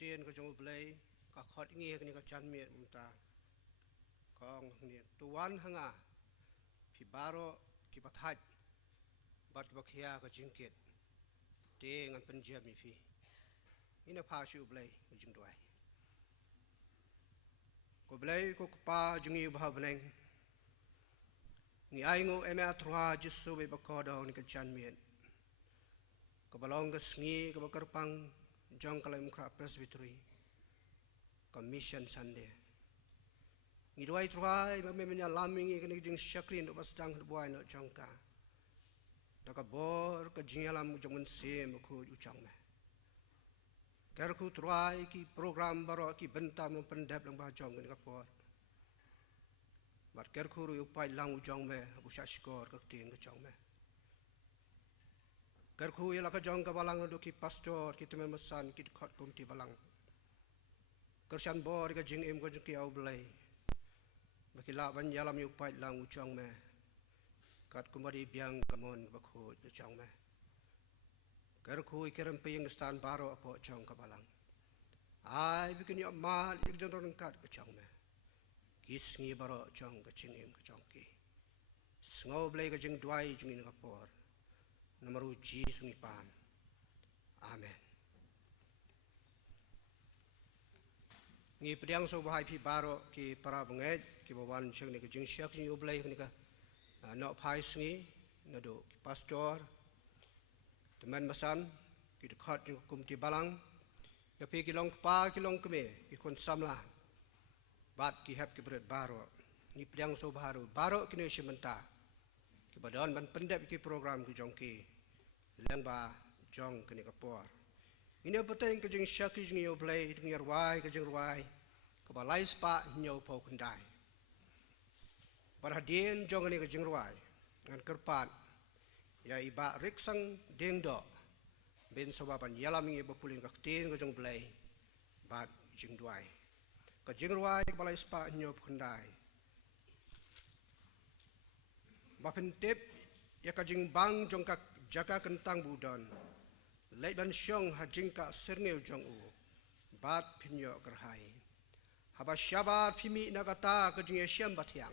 Christian ko jong blay ka khot ngi ni ka chan miet mta kong ni tuan hanga phi baro ki pathat bat ki bakhia ka jingket te ngan panjab mi phi ina pha shu blay jing doi ko blay ko pa jungi bha bneng ni ai ngo ema thwa jisu be bakodo ni ka chan miet ko balong ka sngi ka bakar pang jong kalai mukha presbytery commission Sunday ni doi thwai ba me menya laming ni jing shakrin do bastang boy no jongka da ka bor ka jingalam jong se mo khu u chang me kar khu thwai ki program baro ki benta mo pendap lang ba jong ni ka por bat kar khu ru pai lang u jong me bu shashkor ka tin ka jong me Kerku ialah kajong ke balang untuk ki pastor kita memesan kita khot kumti balang. Kersian bor ke jing im kajong ki au belai. Bakila ban yalam yu pai lang ucang me. Kat kumari biang kamon bakhu ucang me. Kerku ikiram ping stan baro apo ucang ke balang. Ai bikin yu mal ik jong kat ucang me. Kis ngi baro ucang ke jing im kajong ki. Sngau belai ke jing duai jing in kapor. Nomor uji sunipan. Amen. Ngi pediang so bahai pi baro ki para benget ki bawan cheng ni ke jing syak ni ublai ni ka no phai sngi nado ki pastor teman masan ki dekat ni kum ti balang ya pi ki long pa ki long keme ki kon samla bat ki hap ki berat baro ni pediang so baro ki ni sementa ki badan ban pendap ki program ki jong ki leng ba jong ki ni kapor ini peteng ke jing syak ki jing yo play ngi ruai ke jing ruai ke balai spa nyo po kundai barhadien jong ni ke jing ruai ngan kerpat ya iba riksang deng do ben sobaban yalam ngi bapulin ka tin ke jong play bat jing duai ke jing ruai ke balai spa nyo kundai Bapen tip ya kajing bang jong ka jaga kentang budan lei ban syong ha jing ka serneu jong u bat pinyo kerhai haba syabar pimi nagata kajing syam bathiang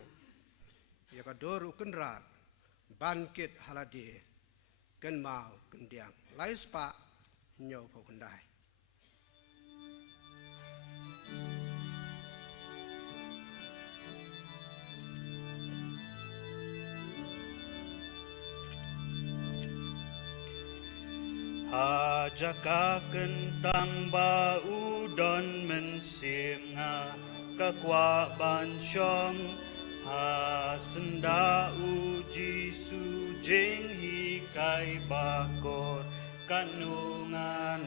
ya ka doru kenrat bankit haladi ken mau kendiang lais pa nyo po kendai Jaka kentang bau don mensim nga kakwa ban syong senda uji su jing hi kai bakor kanunganan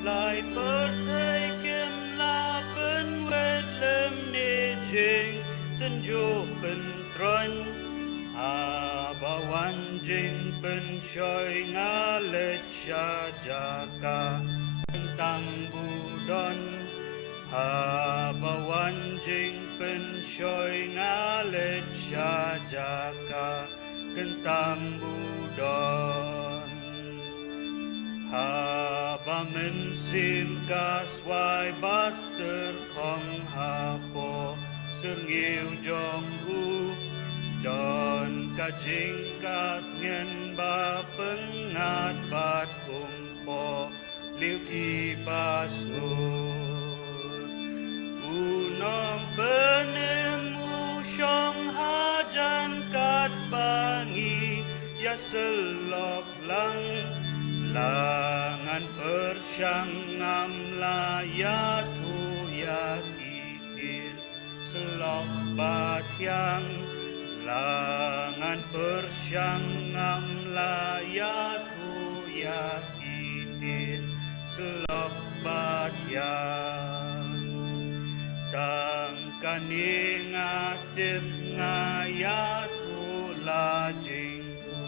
slai perthai kem la pen wet lem ne jing tenjo pen tron bawan jing pen shoy ngalet syajaka tentang budon bawan jing pen shoy ngalet syajaka kentang budon ba mensim kaswai bater kong hapo serngil jong u Don kajing kat ngen ba pengat bat umpo liu ki basur unong penemu syong hajan kat bangi ya selok lang langan persyang ngam layat hu ya kitir selok batyang Langan persyang ngam layat ya kitir selok batyang tangkan ingatip ngayat lajingku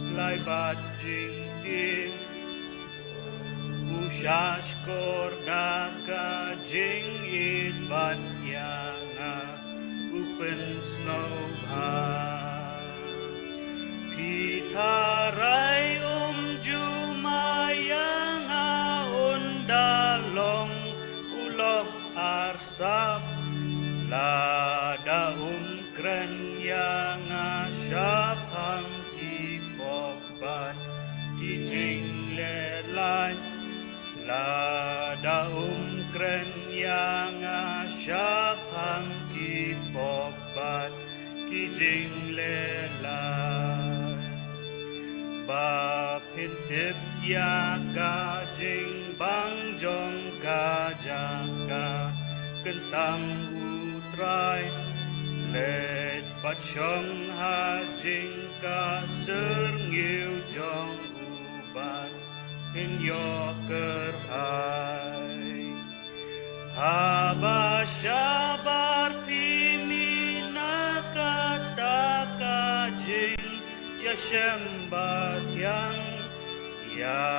selai bat jingtin usyas kordaka jingit batyanga Upen snow Pitaray jumayang jong utrai let bat chong ha jing ka ser nghiu jong ubat in yo ker hai haba shabar pimi nakataka jing ya shembat yang ya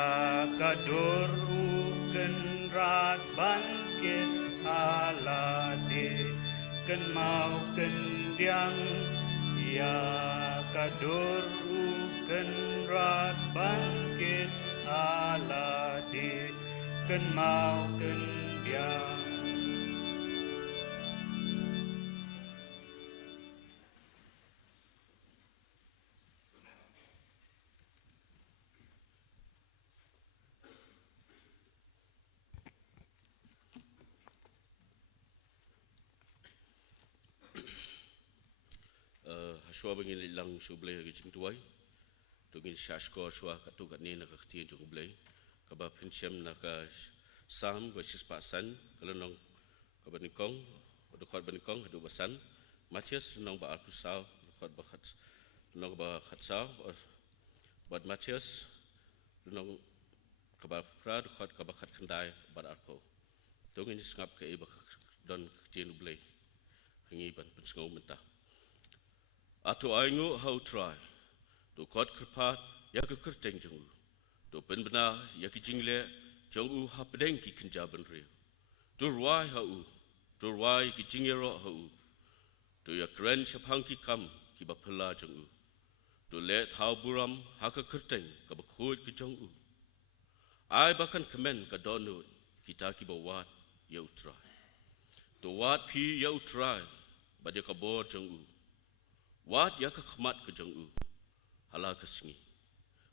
kadur uken rat bangkit alade ken mau ken diang ya kadur uken rat bangkit alade ken mau ken diang. Shua bangin ilang shublay hagi tuai, tugin shashko shua katu kat ni nak ketian jung blay, kaba pinchem nak sam versus pasan, kalau nong kaba nikong, adukot banikong adu basan, Matias nong ba alpusau, adukot bakat nong ba khatsau, bad Matias nong kaba pra adukot kaba khat kendai bad alpo, tugin sengap ke iba don ketian blay, hangi ban pensengau mentah. Atu aingu hau try. Tu kot kerpat ya ke kerteng jongu. Tu penbena ya ke jingle jongu hapdeng ki kenjaban rio. Tu ruai hau. Tu ruai ki jingero hau. Tu ya keren syapang ki kam ki bapela jongu. Tu let hau buram ha ke kerteng ka bakut ki jongu. Ai bahkan kemen ka donut kita ki bawat ya utrai. Tu wat pi ya utrai badia ka bor jongu. Wat ya ke khmat ke jong u hala ke singi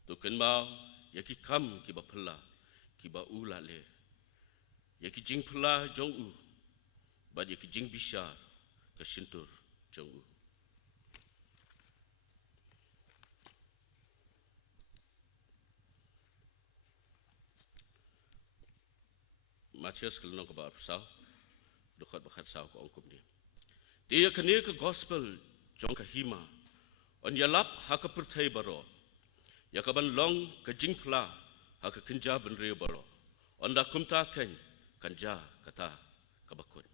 tu ken mau ya ki kam ki ba phla ki ba u la le ya ki jing phla jong u ba ya ki jing bisha ke sintur jong u Matias kelno ke ba psau dokhat bakhat sau ko ongkum dia kene ke gospel jong kahima on yalap haka pertai baro yakaban long ka jingpla haka kinja ben re baro on da kumta ken kanja kata kabakun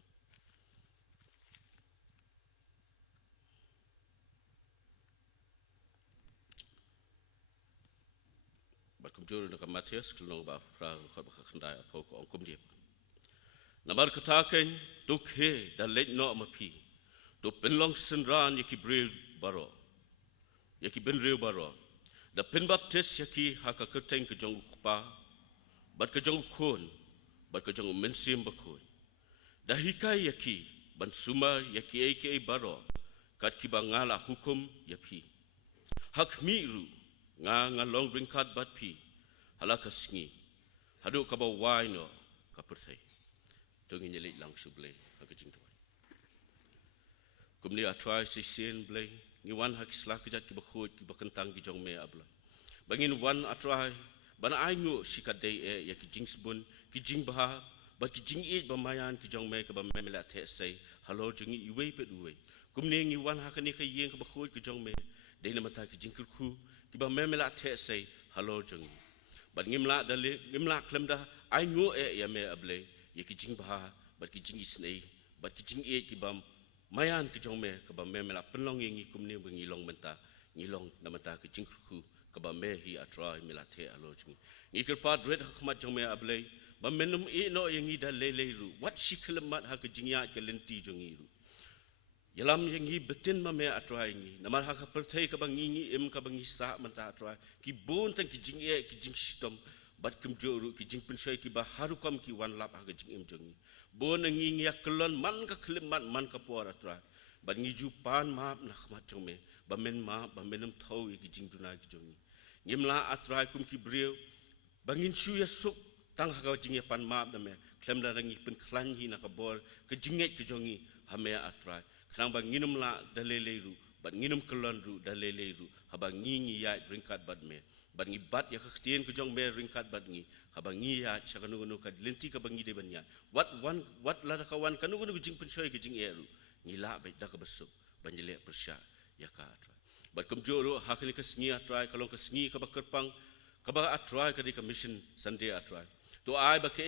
bakum juru na Matias kelong ba pra khot ba khandai apo ko ongkum dia namar kata ken dukhe da let no mapi tu penlong senran yaki bril baro yaki benreu baro da pen baptis yaki haka kerteng ke jong kupa bat ke jong khon bat ke jong mensim bakun da hikai yaki ban suma yaki aka baro kat ki bangala hukum yapi hak miru nga long ringkat bat pi halaka singi hadu ka ba waino ka pertai tungin yelit lang suble haka jing kumni atrai sisen blay ni wan hak slak jat ki bakhut ki bakentang ki jong me abla bangin wan atrai ban aingu sikadei ya ki jingsbun ki jingbaha ba ki jingi ba mayan ki jong me ka ba memela the sai halo jingi iwe pe duwe kumni ngi wan hak ni ka yeng ka bakhut ki jong me dei na mata ki jingkurku ki ba memela the sai halo jingi ban ngimla dale ngimla klemda aingu ya me able ya ki jingbaha ba ki jingi snei ba ki jingi ki bam mayan ke jong me ke ba me mela penlong ngi kumni bengi long menta ngilong na mata ke jingku ke ba me hi atra mela the alo jing ngi kerpat red khmat jong me able ba menum e no yangi da lele ru wat shiklemat ha ke jingya ke lenti jongi ru yalam yangi betin ma me atra ngi namar ha ka perthai ke ba ngi em ka ba ngi sa menta atra ki bon tan ki jingye ki jing sistem bat kum joru ki jing pensai ki ba harukam ki wan lap ha ke jing em jongi bon ngi ya kelon man ka klemat man ka por atra ban ngi jupan maap na khmat chome ba men ma ba menum thau ki jing duna ki jongi ngimla atra kum ki breu bangin chu ya suk tang ha ka jing ya pan maap na me klem da rangi pen khlan hi na ka bor ke jinget ki jongi ha me atra khrang ba nginum la dalele ru ban nginum kelon ru dalele ru ha ba ngi ya ringkat bad me bat ngi bat ya kakhtien ko jong me ringkat bat ngi habangi ya chakanu kad lenti ka bangi de banya wat la ka wan kanu jing pensoi ke jing eru ngila bai da ka besuk banjile persya ya ka atra bat kum joro hakni ka sngi atra kalong ka sngi ka bakerpang ka ba atra ka di ka mission sande atra to ai ba ke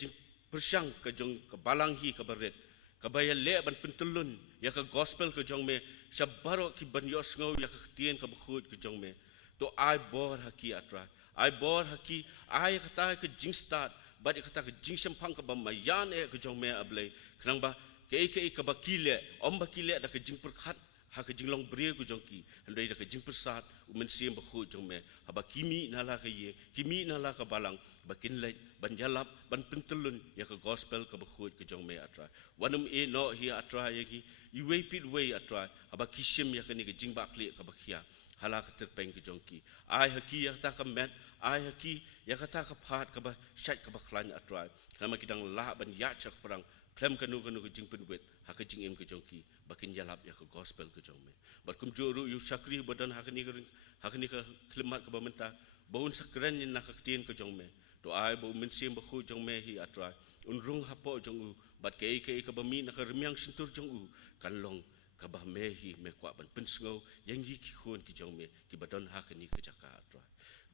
jing persyang ka jong ka balang hi ka baret ka ba ya le ban pentulun ya ka gospel ka jong me syabaro ki ban yos ngau ya ka tien ka bukhut ka jong me to ai bor haki atra ai bor haki ai kata ka jing start ba di kata ka jing sempang ka ba mayan ka jong me ablai kenang ba ke ka ba kile om ba kile da ka jing perkhat ha ka jing long brie ku jong ki handai da ka jing persat umen sim ba khu jong me haba kimi nala ka ye kimi nala ka balang bakin lai ban jalap ban pentulun ya ka gospel ka ba khu ka jong me atra wanum e no hi atra ye ki you wait pit way atra haba kishim ya ka ni ka jing ba kli ka ba khia hala ka terpeng ka jong ki ai haki ya ta ka met ai haki ya ka ta ka phat ka ba shat ka ba khlan atra kama kidang la ban ya chak perang klem kanu ka jing penwet ha ka jing im ka jong ki bakin jalap ya ka gospel ka jong me barkum joru yu sakri badan hakni ka klimat ka bamenta baun sakran ni nak tien ka jong me to ai bo min sim ba khu jong me hi atra unrung hapo jong u bat ke ka bami nak remyang sentur jong u kan long ka ba me hi me kwa ban pensngau yang yi ki khon ki jong me ki badan hakni ka jaka atra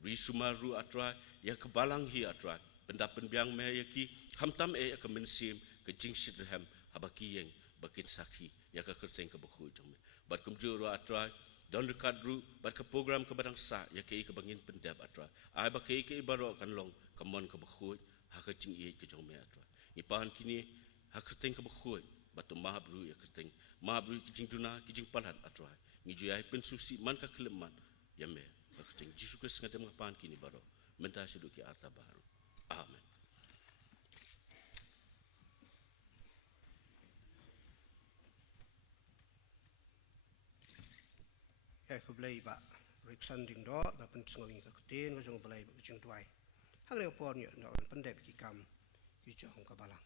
ri sumaru atra ya ka balang hi atra pendapen biang me ya ki khamtam ka min sim ka jing sidham habaki yang bakin sakhi ya ka kerteng ka bakhu jong me bat kum juro atra don rekat ru bat ka program ka badang sa ya ke ka bangin pendap atra ai ba ke baro kan long kamon ka bakhu ha ka jing ye ka jong me atra ni pan kini ha kerteng ka bakhu bat to mahabru ya kerteng mahabru ki jing duna ki jing palat atra ni ju ai pen susi man ka kleman ya me ka kerteng jisu ka sengatem ka pan kini baro menta sedu ki arta baru amen. Ya ka blai ba riksan ding do ba pen sngowi ka tin ka jong blai ba jing tuai hang le por ni no pandai ki kam ki jong ka balang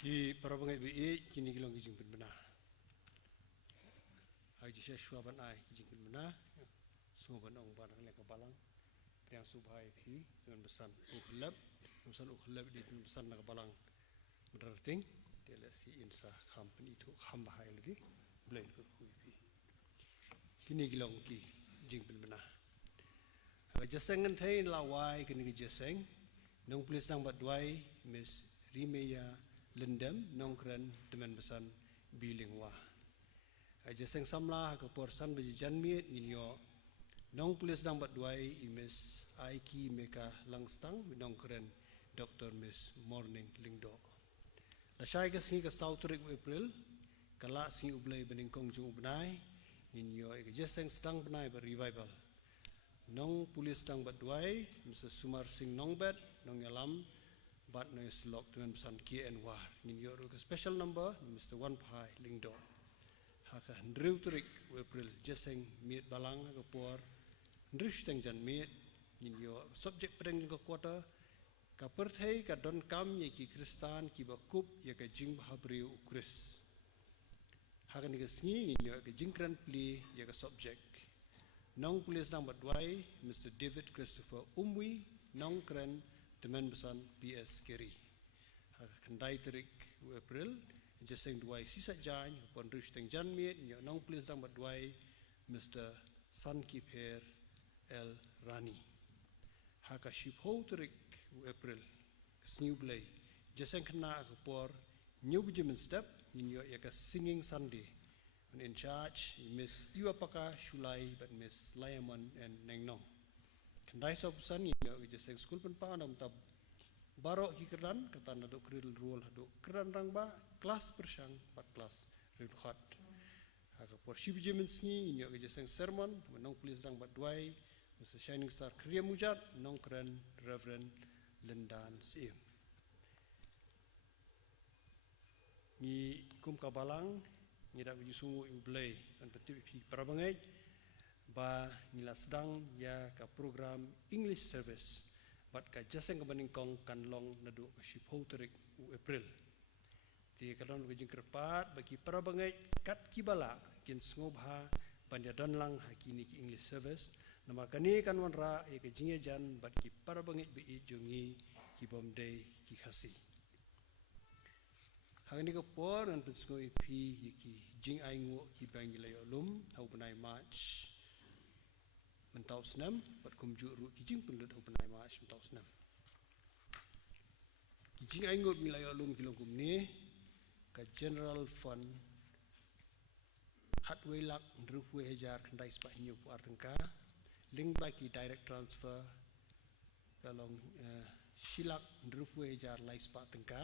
ki parabangai bi kini kilong ki jing pen bena ai ji shwa ban ai ki jing pen bena so ban ong ban le ka balang yang subhai ki dengan besan ukhlab di besan nak balang berarting dia si insa company itu kham bahai lagi blend ko kui pi kini gilong ki jing pen bena jaseng ngan thai lawai kini ki jaseng nong please nang bat dwai miss rimeya lendam nong kran teman besan bilingwa jaseng samla ka porsan beji janmi nginyo nong pulis dang bat duai imes aiki meka langstang nong keren Dr. Miss Morning Lingdo. La syai ka singi ka Southrick April kala singi ublay bening kong jung ubnai in yo e jeseng stang benai ba revival. Nong pulis dang bat duai Mr. Sumar Singh Nongbet nong yalam bat no slok tuan pesan ki and war in yo ro special number Mr. Wan Pai Lingdo. Haka Andrew Turik April jeseng miet balang ka por Ndrish teng jan miet in yo subject pedeng ka kuota ka perthai ka don kam ye ki kristan ki ba kup ye ka jing habri ukris hakan ni ka sngi in yo ka jingkran pli ye ka subject nong pulis nang badwai Mr. David Christopher Umwi nong kran teman besan PS Keri hakan dai terik April jeseng duai sisa jan pon Ndrish teng jan miet yo nong pulis nang badwai Mr. San Kipher El Rani haka shipho terik April sniu play jeseng kena akapor new Benjamin step in your yaka singing Sunday when in charge Miss Iwapaka Shulai but Miss Layaman and Nengnong kendai sopusan in your jeseng school pen pa nam tab barok kikeran kata nadok kril rule hadok keran rangba kelas persyang 4 kelas redkhat akapor ship Benjamin sni in your jeseng sermon menong please rang bat duai Mr. Shining Star Kriya Mujat nongkren Reverend Lendan Sim ni kum kabalang ni dak yusungu ublay dan penting pi parabangai ba nila sedang ya ka program English service bat ka jaseng kabaning kong kan long nadu ka shiphoterik April. Di kadon gejing kerpat bagi para bangai kat kibala kin ngobha bandia don lang hakini ki English service nama kani kan wanra e gejing jan bat ki para bangai bi jungi ki bomday ki khasi. Hangni ko por ngan pensko ipi ki jing aingo ki bangilayo lum hau benai March mentau senam bat kumju ru ki jing penlut hau benai March mentau senam. Ki jing aingo bilayo lum ki longkum ni ka General Fund Hatway lak ndrupwe hejar kendai spa nyu pu artengka link baki direct transfer kalong silak ndrupwe hejar lai spa tengka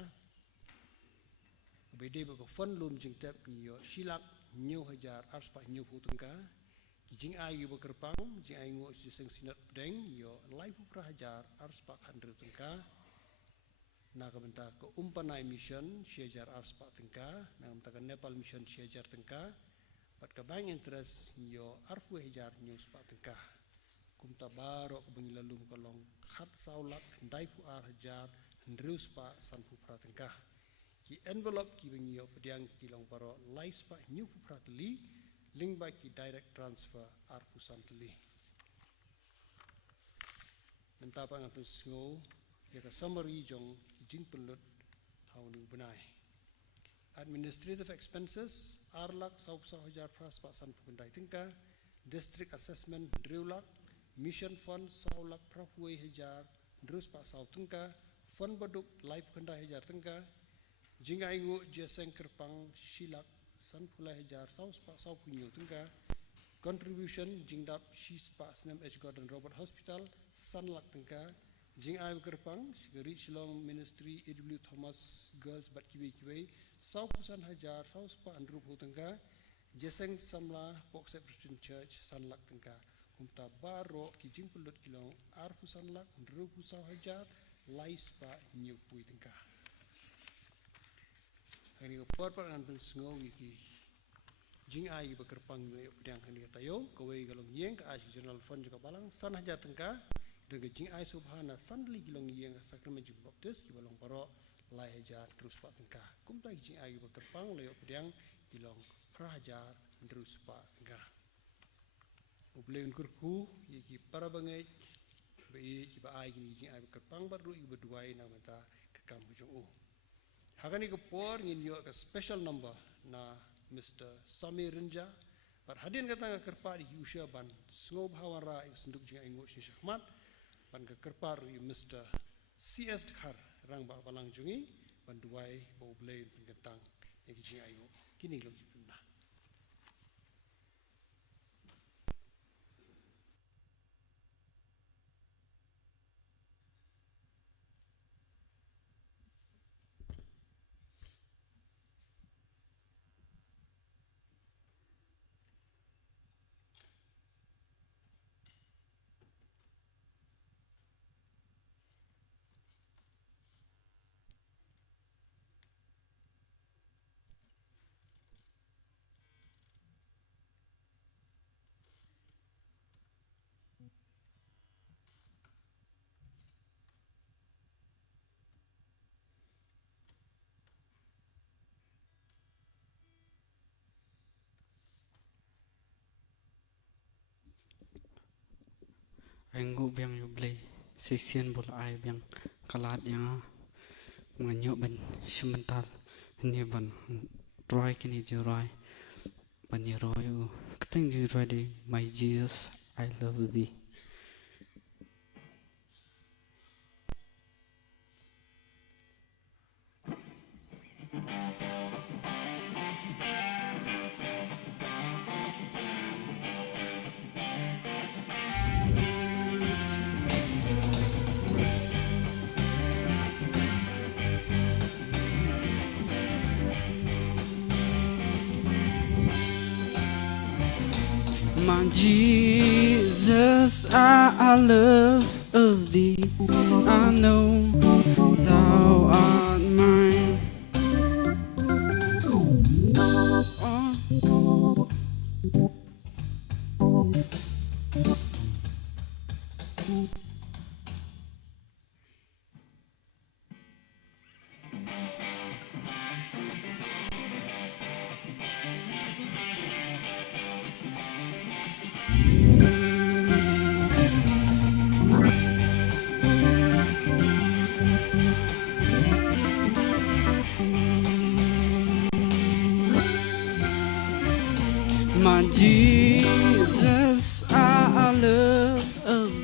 bede bako fund lum jing tap nyo silak nyu hejar arspa nyu pu tengka ki jing ayu bekerpang jing aingo sing sinat pedeng yo lai pu pra hejar arspa khandru tengka na kabenta ko umpanai mission shejar arspa tengka na kabenta Nepal mission shejar tengka pat ka bang interest yo arpu hejar nyu spa tengka kumta baro ko bangilalum kolong khat saulak ndai pu ar hejar ndru spa san pu pra tengka ki envelope ki bangio pediang ki long paro lai spa nyu pu pra tli link by ki direct transfer arpu san tli mentapa ngapun sngo ya ka summary jong jing pelut haunu benai. Administrative expenses arlak saup-sau hajar pras pak san pukundai tingka, district assessment driulak, mission fund saulak prapuai hajar drus pak sau tingka, fund baduk lai pukundai hajar tingka, jingga ingu jeseng kerpang silak san pulai hajar sau punyu tingka, contribution jingdap shis pak senam H. Gordon Robert Hospital sanlak tingka, jing ai kerpang sigari Shillong Ministry EW Thomas Girls bat kibai sau pusan hajar sau spa andru tengka jeseng samla Pokset Christian Church sanlak tengka kumta baro ki jing pulut kilong ar pusan lak andru pusau hajar lai spa nyu pui tengka hari ko por an ben sngo wiki jing ai bekerpang yo pedang hani tayo kawai galong yeng ka as general fund juga balang san hajar tengka dengan jing ai subhana sandli gilong yang sakramen jing baptis ki balong paro lai hajar terus pak tengka kumta jing ai bekerpang leo pedang gilong prahajar terus pak tengka ubleun kurku yiki para bangai be ki ba ai gini jing ai bekerpang baru i berduai na mata ke kampung u hagani ko por ngin yo ka special number na Mr. Samir Rinja par hadin kata kerpa di usia ban snob hawara senduk jing ai ngo syahmat pan ke kerparu Mr. CS Khar rang ba balang jungi banduai bau blain pengentang yang jing ayo kini lo jipna Enggo biang yublei sesian bola ai biang kalat yang menganyok ban semental ni ban roy kini jeroy ban roy keteng jeroy di my Jesus I love thee. My Jesus, I love thee. I know thou art mine. Oh.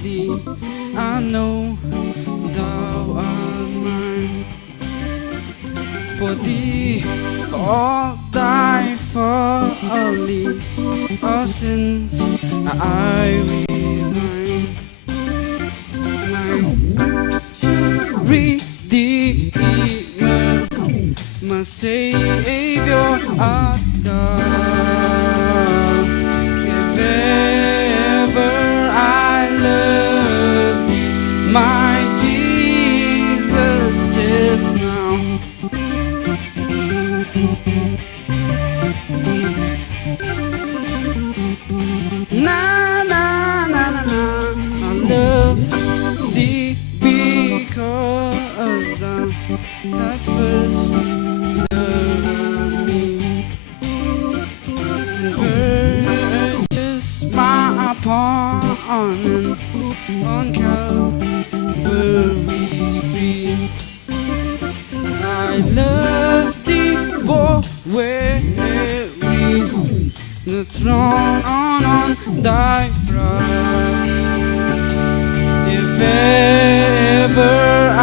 thee. I know thou art mine. For thee all die follies, all sins I resign. My precious Redeemer, my Savior art thou. If ever I love thee, my Jesus, 'tis now. Na na na na na, I love thee because thou hast first loved me and purchased my pardon on Calvary's tree. I love thee for where the throne on thy brow. If ever I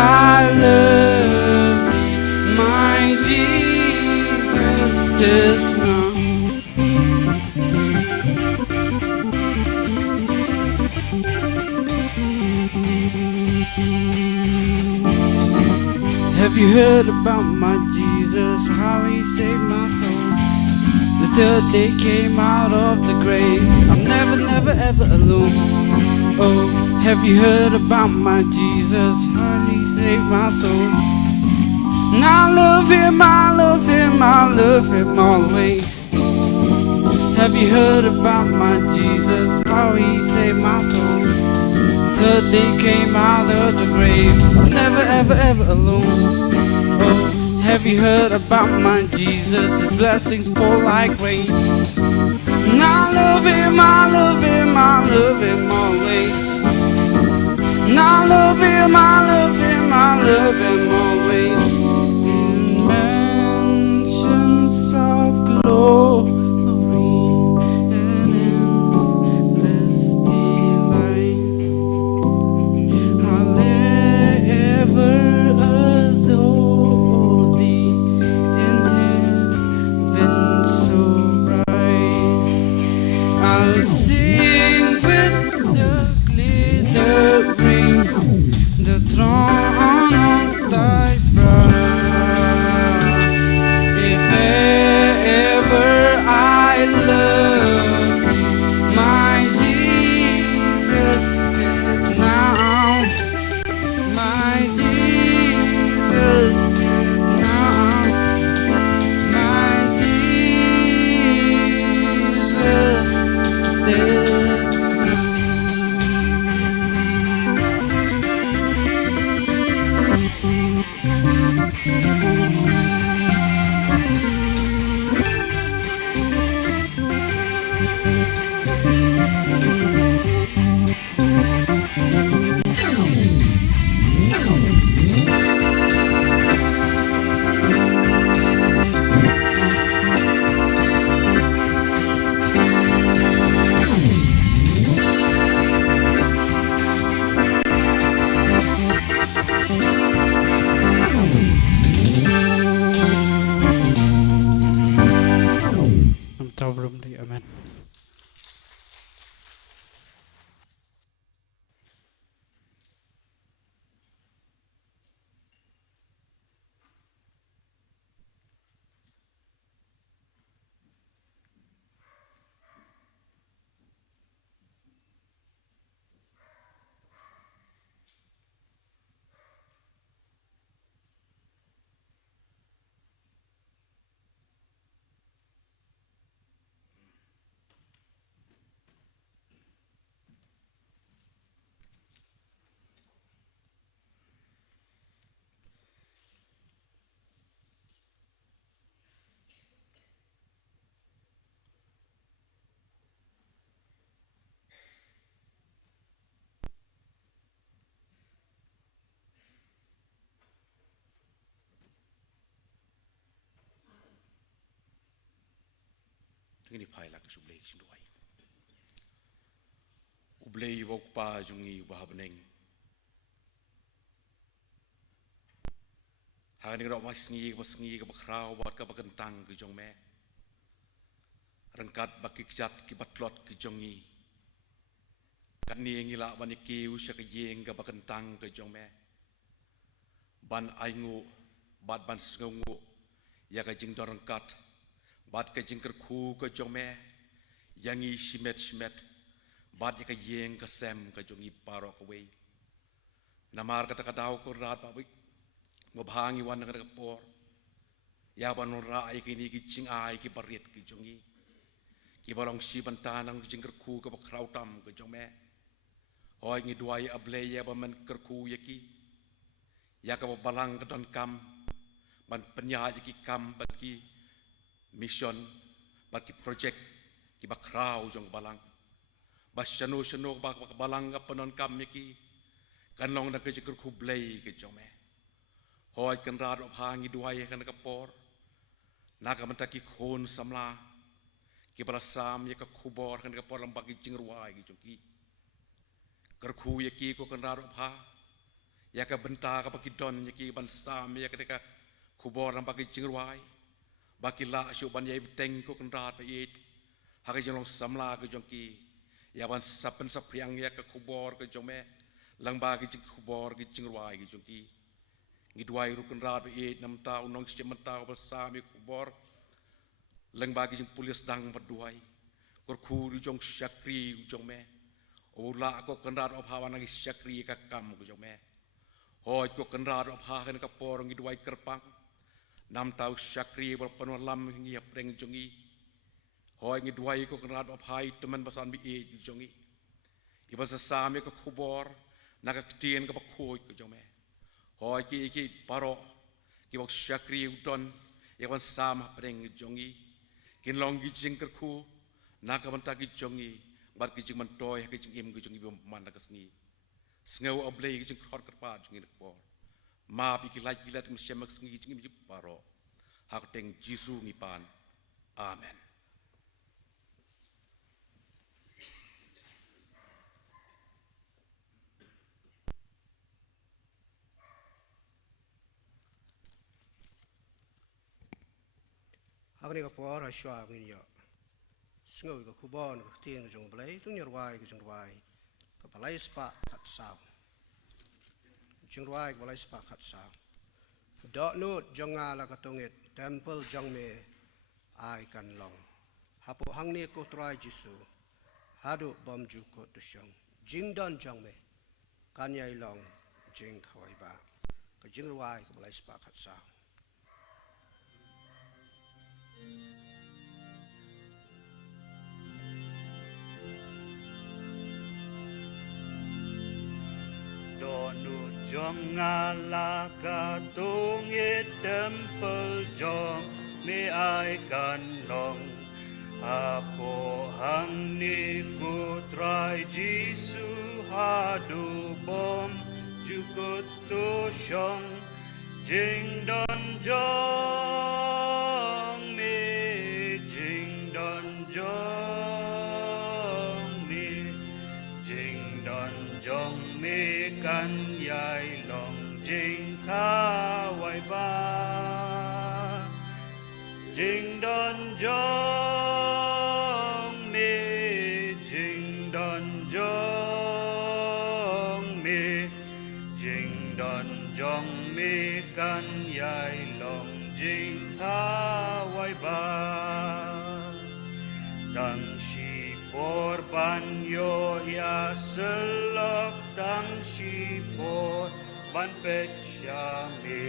love thee, my Jesus, 'tis now. Have you heard about my Jesus, how he saved my soul? The third day came out of the grave. I'm never, never, ever alone. Oh, have you heard about my Jesus, how he saved my soul? And I love him, I love him, I love him always. Have you heard about my Jesus, how he saved my soul? Third day came out of the grave. I'm never, ever, ever alone. Oh, have you heard about my Jesus? His blessings pour like rain. And I love him, I love him, I love him always. And I love him, I love him, I love him always. In mansions of glory and endless delight, I'll ever adore thee in heaven so bright. I'll sing with the glittering, the throne on thy brow. If ever I love thee, my Jesus, is now. My Jesus, is now. My Jesus, is Tawrum di amen. Ini pai lak sublek sinduai. kublei wok pa jungi bahabneng hangani ro wasngi wasngi ka bakrau wat ka bakentang ki jong me rengkat bakikjat ki batlot ki jongi kan ni ngila waniki usya ka yeng ka bakentang ki jong me ban aingu bat ban sngungu ya ka jing dorengkat bat ka jing kerku ka jong me yangi shimet shimet bat ya ka yeng ka sem ka jongi paro ka wei namar kata kadau ko rat ba mabhangi wan ka por ya ban ra ai ki ni ki jing ai ki parit ki jongi ki balong si bantanang ki jing kerku ka bakrau tam ka jong me hoi ngi duai able ya ba man kerku ya ki ya ka balang ka don kam ban penya ki kam bat ki mission bat ki project ki bakrau jong balang bas shano shano bak balang ka panon kam ki kanlong na ka jing kerku blei ki jong me hoi kan rar op hangi duai kan ka por naga mentaki khon samla ki balasam ya ka khubor kan ka por lam bagi jing ruai ki jong ki kerku ya ki ko kan rar op ha ya ka benta ka bagi don ya ki ban sam ya ka khubor lam bagi jing ruai baki la shu ban yai teng ko kan rar pa it ha ka jong samla ka jong ki ya ban sapen sapriang ya ka khubor ka jong me lang bagi jing khubor ki jing ruai ki jong ki ngidwai rukun rat e nam tau nong simen tau bersami kubor leng bagi jing pulis dang berduai kor khuri jong syakri jong me ola ko kenrat op hawan ngi syakri ka kam ko jong me hoi ko kenrat op ha kan ka por ngidwai kerpang nam tau syakri ber penuh lam ngi apreng jongi hoi ngidwai ko kenrat op hai teman basan bi e jongi ibasa sami ko kubor naga ktien ka bakhoi ko jong me hoi ki paro ki bok syakri udon yawan sama preng jongi kin long gi jing kerku naka banta gi jongi bar ki jing mantoy ki jing im gi jongi bom manda kasngi sneu oblei gi jing khor kerpa jongi por ma bi ki lai ki lat mi semak sngi gi jing paro hak teng jisu ngi pan amen. Agni ka por ha shwa ngin yo sngo ka kubon ka tien ka jong blai tu nyer wai ka jong wai ka balai spa khat sao jong wai ka balai spa khat sao do nut jong ala ka tongit temple jong me ai kan long hapo hang ni ko trai jisu hadu bom ju ko tu shong jing don jong me kan yai long jing khawai ba ka jing wai ka balai spa khat sao Donu jong ala ka tungit temple jong mi ai kan long apo hang ni ku trai jisu hadu bom jukut tu shong jing don jong mi jing don jong mi jing don jong mi kan yai long jing kha wai ba jing don jong mi jing don jong mi jing don jong mi kan yai long jing kha wai ba tang shi por ban yo ya selok tang shi por ban pet shami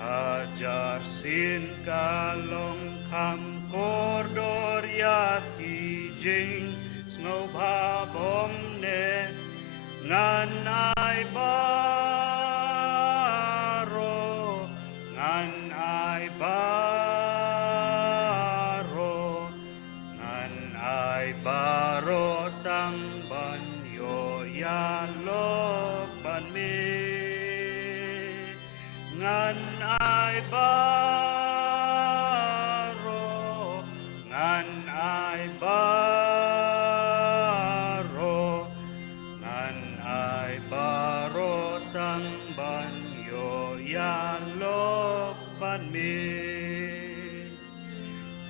hajar sin kalong kam kordor ya ki jing snow ba bom ne ngan ai baro ngan ai baro ngan ai baro tang ban yo ya lo ban mi ngan ai baro ngan ai baro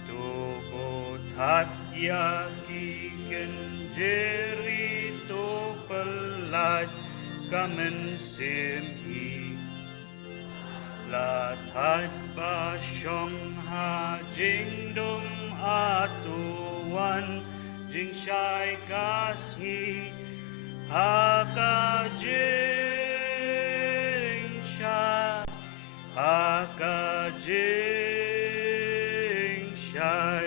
tubuh tatya kiken jeri to pelat kamen sim hi la that ba shong ha jing dum atuan jing shai kas hi ha ka jing shai ha ka jing shai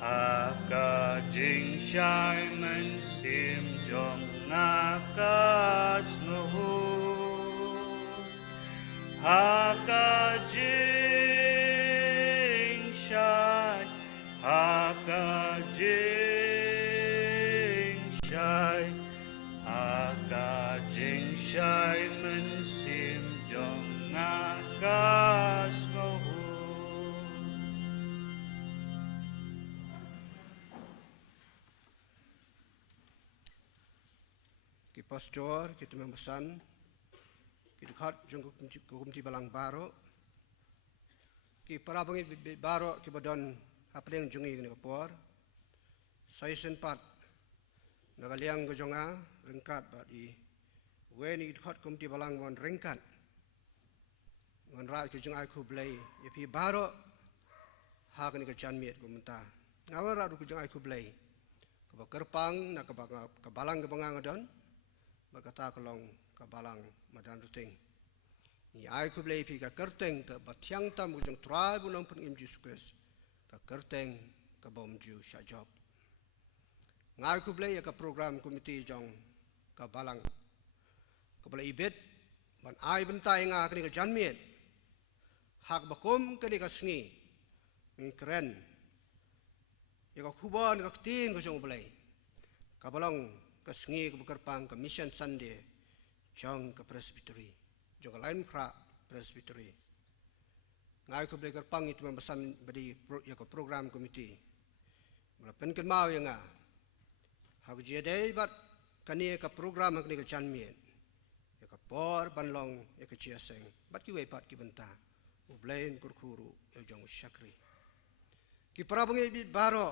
ha ka jing shai men sim jong na kas no ha ka jing shai ha ka jing shai ha ka jing shai men sim jong na kas no Ki pastor, kita mempesan, kita khat jong kumti balang baro, ki para bangi baro ki badon apeng jongi ni kapor, saya sempat nagaliang kejonga rengkat badi, weni kita khat kumti balang wan rengkat, wan rat ki jong aku belai, yapi baro hak ni kejan miet kumenta, ngawan rat ki jong aku belai, kebakerpang nak kebalang kebangang adon. Berkata kelong ke balang madan ruting. Ni ai ku blei pi ka kerteng ke batiang tam ujung trai bunong pun im Jesus Christ. Ka kerteng ke bom ju sya job. Ngai ku blei ka program komiti jong ka balang. Ka blei ibet ban ai bentai nga kini ka janmiet. Hak bakum kini ka sngi. Min keren. Ya ka kuban ka tin ka jong blei. Ka balang kesngi ke bekerpang ke Mission Sunday jong ke Presbytery jong ke lain kra Presbytery ngai ke bekerpang itu mempesan beri ya ke program komiti melapen ke mau yang hak jadi bat kani ke program kani ke janmien ya ke por banlong ya ke ciaseng bat ki wepat ki benta ublain kurkuru ya jong syakri ki prabangi baro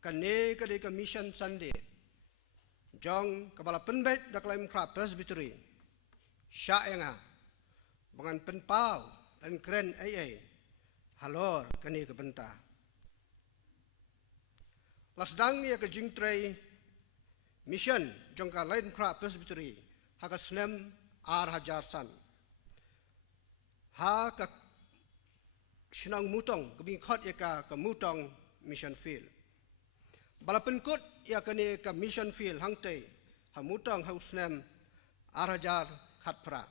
kani ke Mission Sunday jong kepala penbet dak lain krap Presbytery sya yang bangan penpau dan keren AA halor kani ke benta lasdang ya ke jingtrai mission jong ka lain krap Presbytery haka snem ar hajar san ha ka sinang mutong kebing khot ya ka mutong mission field balapen kot ya kani ka mission field hangte hamutang hausnem arajar khatpra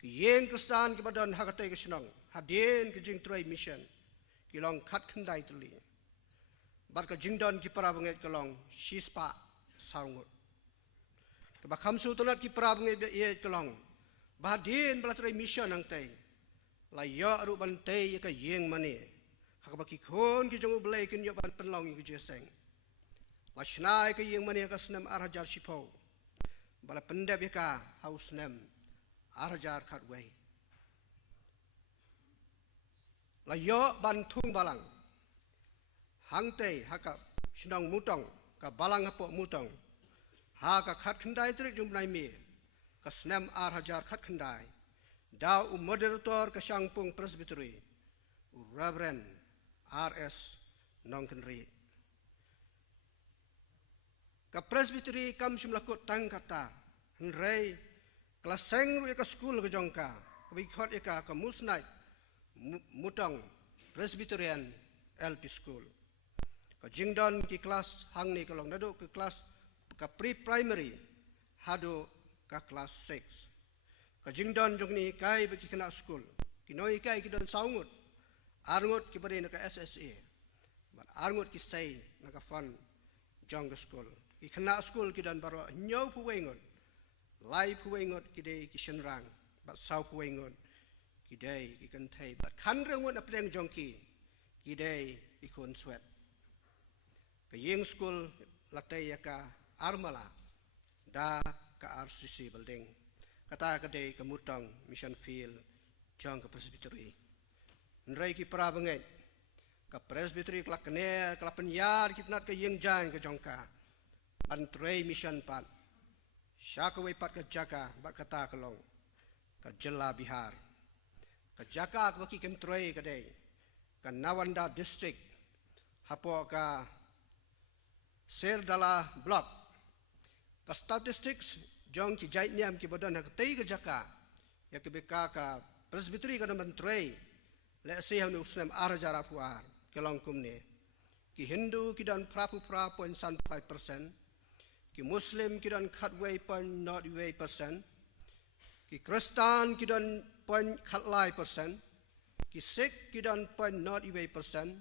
ki yeng kristan ki badan hakate ki sinong hadien ki jingtrai mission ki long khat khandai tuli bar ka jingdon ki para banget kelong sispa saungut ke ba khamsu tolat ki para banget ye kelong badin balatrai mission hangte la ya ru bante ka yeng mani hakabaki khon ki jong blai kin yo ban penlong ki jeseng Lasnai ke yang mana kasnem arajar sipau, bala pendap ka hausnem arajar katway. Layo bantung balang, hangte haka sinang mutong ka balang apok mutong, haka kat kendai trik jumnai mi, kasnem arajar kat kendai, da moderator ke Sangpung Presbytery, Reverend R.S. Nongkenri. Ka Presbytery kam simlakut tang kata henrei kelas sengru ka school ke jongka kabikot ka musnai mutong Presbyterian LP school ka jingdon ki kelas hangni kalong dadu ke kelas ka pre-primary hadu ka kelas 6 ka jingdon jongni kai beki kena school kinoi kai kidon saungut arngut ki pare ka SSA but arngut ki sai naka fun jong school ki kena school ki dan baro nyau puwengon lai puwengot ki dei ki shenrang bat sau puwengot ki dei ki kan thai bat khan rengot apleng jongki ki dei ki kon swet ka yeng school latai ka armala da ka RCC building kata ka dei ka mutang mission field jong ka Presbytery nrai ki pra bangai ka presbytery kelak kene kelak penyar kitnat ke yeng jan ke jongka ban trei mission pan syaka wei pat ke jaka bat kata kelong ka jela bihar ka jaka ke baki kem trei ke dei ka Nawanda district hapo ka Serdala block ka statistics jong ki jait niam ki bodan ka tei ke jaka ya ke beka ka presbytery ka naman trei le se hanu usnem arjara puar kelong kumne ki Hindu ki dan prapu pra 0.5%, ki Muslim ki dan khatwei 0.08%, ki Kristen ki dan 0.khatlai%, ki Sikh ki dan 0.08%,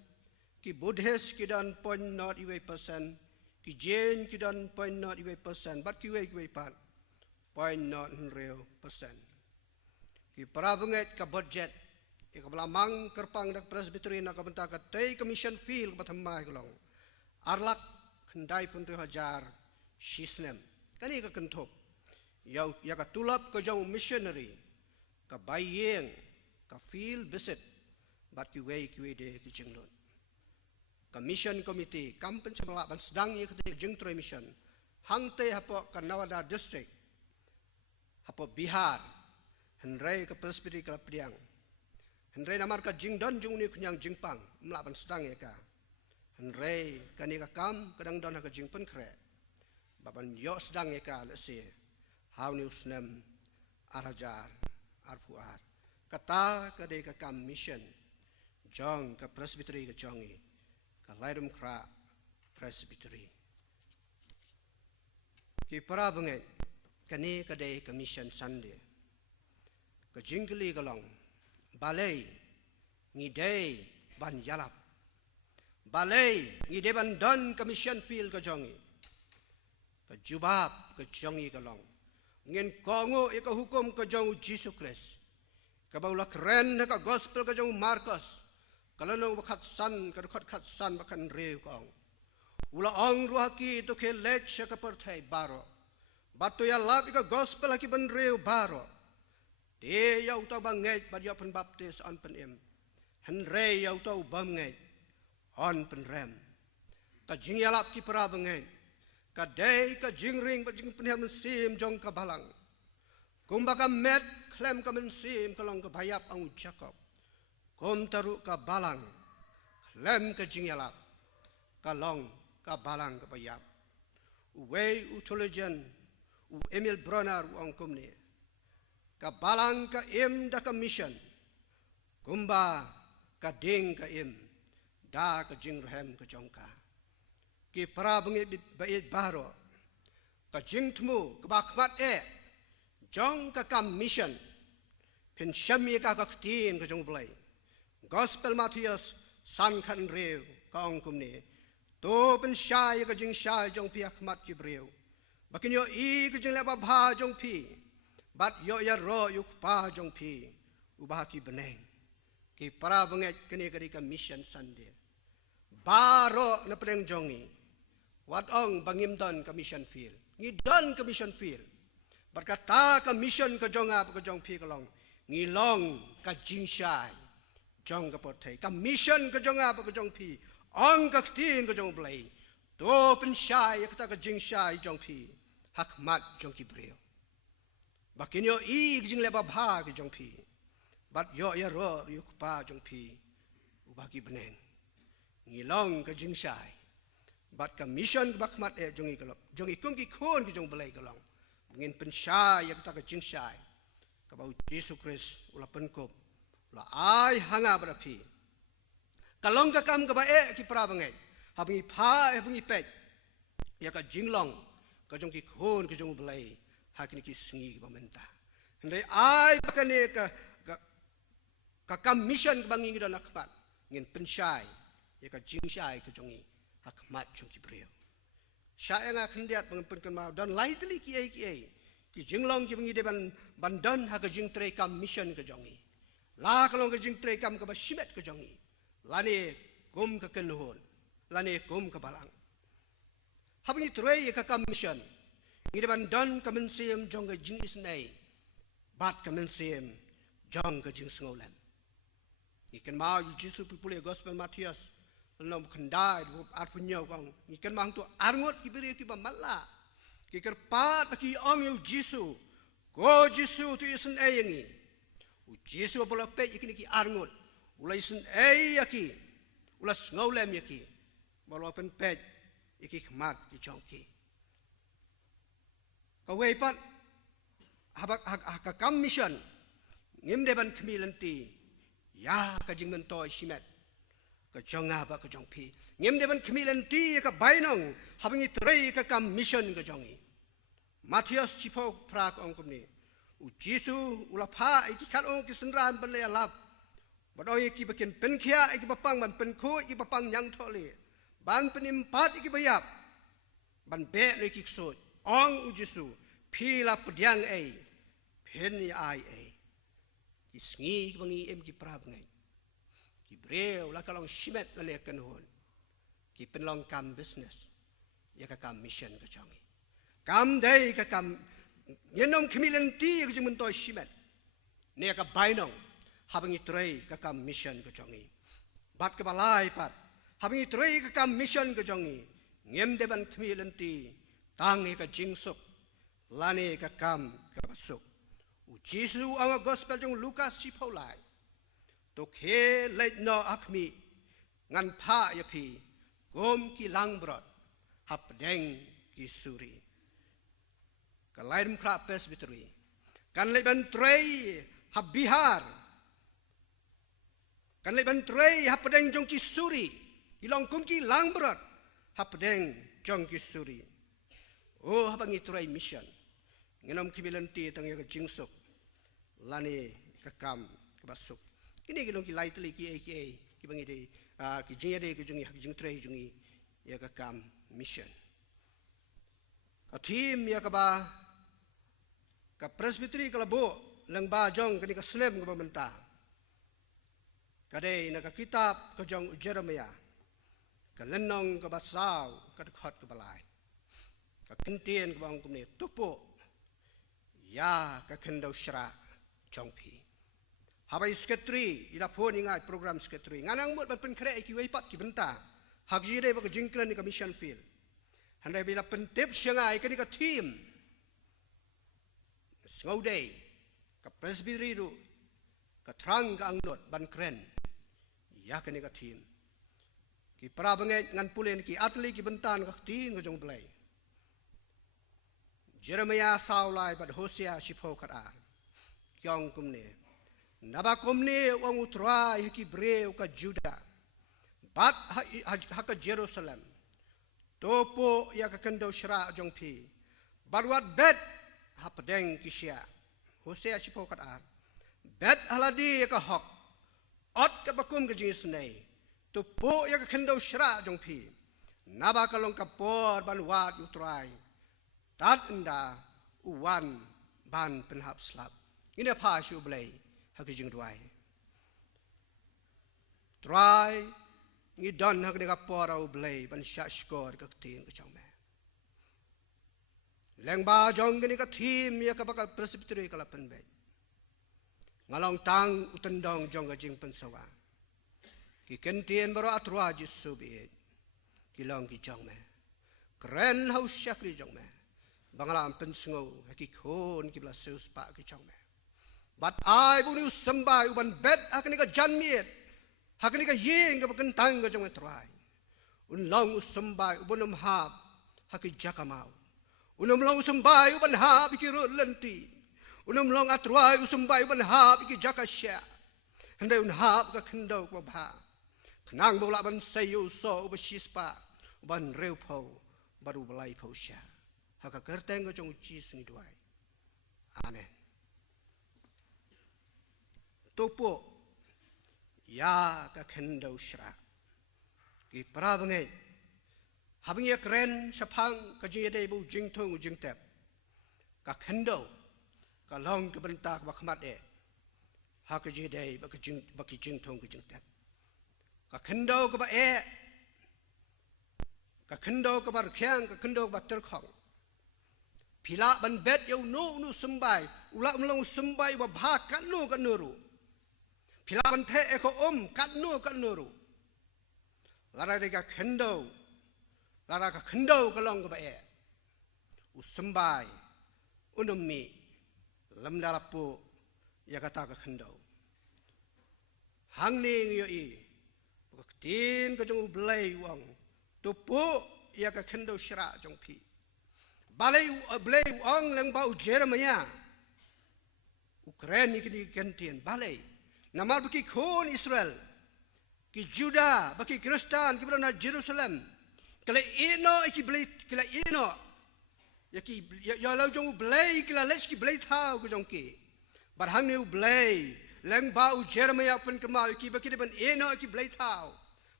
ki Buddhist ki dan 0.08%, ki Jain ki dan 0.08%, bat ki wei pat 0.0%. Ki parabanget ka budget ika belamang kerpang dak presbytery nak benta ka tei commission field bathamai kolong arlak khandai pun 2000 shisnem kani ka kentop yau ya ka tulap ka jong missionary ka bayeng ka field visit bat ki wei de ki jingnot ka mission committee kampen semala ban sedang ye ka jingtre mission hangte hapo ka Nawada district hapo Bihar henrai ka presbytery ka Pediang henrai namar ka jingdon jung ni kunyang jingpang melaban sedang ya ka henrai kani ka kam kadang don ka jingpen kre baban yo sedang ya ka lesi how ni usnem arajar arpuar kata ka de ka kam mission jong ka presbytery ka jongi ka laidum kra presbytery ki para bengai kani ka de ka mission sunday ka jingli galong balai ngidei ban yalap balai ngidei ban don commission field ka jongi ka jubab ka jongi kalong ngin kongo ika hukum ka jong Jesus Christ ka baula keren ka gospel ka jong Marcos kalano bakat san ka khat san bakan reu kong ula ong ruhaki to ke lech ka perthai baro batu ya lap ka gospel ki ban reu baro de yau tau bangai bad yau pen baptis on pen im henrei yau tau bangai on pen rem ka jing yalap ki para bangai ka dei ka jing ring ba jing pen hem sim jong ka balang kumba ka met klem ka men sim kalong ka bayap ang Jacob kom taru ka balang klem ka jing yalap kalong ka balang ka bayap uwei utologen u Emil Bronner ang kumni ka balang ka im da ka mission kumba ka ding ka im da ka jing rehem ka jongka ki para bengi bait baro ka jing tmu ka bakmat jong ka kam mission pen shami ka tin ka jong blai gospel Matthias san khan reu ka ong kumni to pen shai ka jing shai jong pi akmat ki breu bakinyo I ka jing leba bha jong pi bat yo ya ro yuk pa jong pi ubah ki beneng ki para benget kini ka mission sunday baro na pedeng jongi wat ong bangim don ka mission field ngidon ka mission field berkata ka mission ka jonga ka jong pi kalong ngilong ka jingshai jong ka portai ka mission ka jonga ka jong pi ong ka tin ka jong blai to pen shai ka ka jingshai jong pi hakmat jong ki breu bakinyo I jing leba bha ki jong pi bat yo ya ro yuk pa jong pi ubaki beneng ngilong ka jing shai bat ka mission bakmat jongi kalong jongi kum ki khon ki jong belai kalong ngin pen shai ya ka jing shai ka bau Jesus Christ ula pen kop ula ai hanga berapi kalong ka kam ka ba ki pra bangai habngi pha habngi pet ya ka jinglong ka jong ki khon ki jong belai hakini ki singi pamenta ndai ai bakane ka kam mission bangi ngi don akpat ngin penshai ya ka jingshai ka jongi hakmat jong ki breu sha nga khndiat bang pen kan ma don lightly ki jinglong ki bangi de ban don ha ka jing tre kam mission ka jongi la kalong ka jing tre kam ka ba shimet ka jongi lani kum ka kenhon lani kum ka balang habngi tre ka kam mission ngi ban don ka men sim jong ka jing isnai bat ka men sim jong ka jing sngolan Ikan mau Yesus pipule gospel Matius nom kendai at punya kong ikan mang tu arngot kibiri ki mamalla ki kerpat ki ong Yesus ko Yesus tu isen ayengi u Yesus bola pe ikan ki arngot ula isen ayaki ula ngolem yaki bola pen pe iki khmat ki chongki ka weipat habak mission ngim deban khmilanti ya ka jingmen to shimet ka jonga ba ka jongpi ngim deban khmilanti ka bainong habingi trei ka kam mission ka jongi Matius chipo prak ongkumni u Jesu ula pha iki khat ong ki senran ban le alap badoi ki bakin penkhia iki bapang ban penko iki bapang nyang thole ban penimpat iki bayap ban be le ki ksot ong u Jesu phila pdyang ai phen ai ai ki sngi bangi em ki prab ngai ki breu la kalong shimet la le kan hon ki penlong kam business ya ka kam mission ka changi kam dei ka kam yenom khmilen ti ka jung to shimet ne ka bainong habangi trei ka kam mission ka changi bat ka balai pat habangi trei ka kam mission ka changi ngem deban khmilen ti tang ka jingsuk lane ka kam ka basuk u Jesu ang gospel jong Lukas si Paulai to khe leit no akmi ngan pha ya phi gom ki lang brot hap deng ki suri ka laim kra presbytery kan le ban trei hap bihar kan le ban trei hap deng jong ki suri ilong kum ki lang brot hap deng jong ki suri oh habangi trei mission ngenom kibilanti tang ya jingsuk lani kakam kabasuk kini gilong ki lightly ki aka ki bangi de ki jingya de ki jungi hak jing trei jungi ya kakam mission ka team ya ka ba ka presbytery ka labo lang ba jong kani ka slem ka bamenta ka de na ka kitab ka jong Jeremiah ka lenong ka basaw ka khot ka balai ka kintien ka bang kumni tupo ya ka kendo shra chongpi habai sketri ila phone ingai program sketri nganang mut ban pen kre ki weipat ki benta hak jire ba ka jingkran ni ka mission field handai bila pentip shangai ka ni ka team ngauday ka presbytery ru ka trang ka angnot ban kren ya ka ni ka team ki prabangai ngan pulen ki atli ki bentan ka ti ngajong blai Jeremiah saulai bad Hosea shipho kara kyong kumne naba kumne wang utra ki breu ka Juda bat ha ka Jerusalem topo ya ka kendo shra jongpi barwat bet ha pedeng kisya Hosea shipho kara bet haladi ya ka hok ot ka bakum ka jingisnei topo ya ka kendo shra jongpi naba kalong ka por ban wat utrai tat enda uwan ban penhap slap ina pa shu blai hak jing duai try ngi don hak de ka pora u blai ban sha skor ka tin ka changme leng ba jong ni ka thim ya ka ba ka presbytery ka la pen be ngalong tang utendong jong ka jing pen sawa ki kentien baro atrwa jisu bi ki long ki changme kren hau shakri jongme Bangala pen sungo haki khon ki bla seus pa ki changme but I bunu sambai uban bet hakni ka janmiet hakni ka yeng ka kentang ka jongme trai un long sambai ubunum hab haki jakamau unum long sambai uban hab ki ro lenti unum long atrai usumbai uban hab ki jakasya hande un hab ka khendo ka bha khnang bola ban sayu so ubashispa ban reupo baru balai posya haka kerteng ko jong Jesus ni duai amen topo ya ka kendo shra ki prabangai habing ya kren sapang ka jide bu jingthong jingtep ka kendo ka long ka benta ka khmat e haka jide ba ki jingthong ka jingtep ka kendo ka ba e ka kendo ka bar khyang ka kendo ba ter khong Pila ban bet yau no nu sembai ulak melong sembai ba bha kan no kan nuru Kilaban te eko kat nuru. Lara deka kendo. Lara ka kendo kalong ka bae. Usembai. Unumi. Lamdalapu. Ya kata ka kendo. Hang ning yo i. Tin ka jong blay wang. Tupu ya ka kendo syra jong pi. Balay blay wang lang ba Jeremiah. Ukraine ni kentian balay. Namar baki kon Israel. Ki Juda baki Kristen ki berana Jerusalem. Kala ino ki blay kala ino. Ya ki ya lau jong blay kala let's ki blay thau ko jong ki. Bar hang ni blay lang ba Jeremiah pen kemau ki baki ban ino ki blay thau.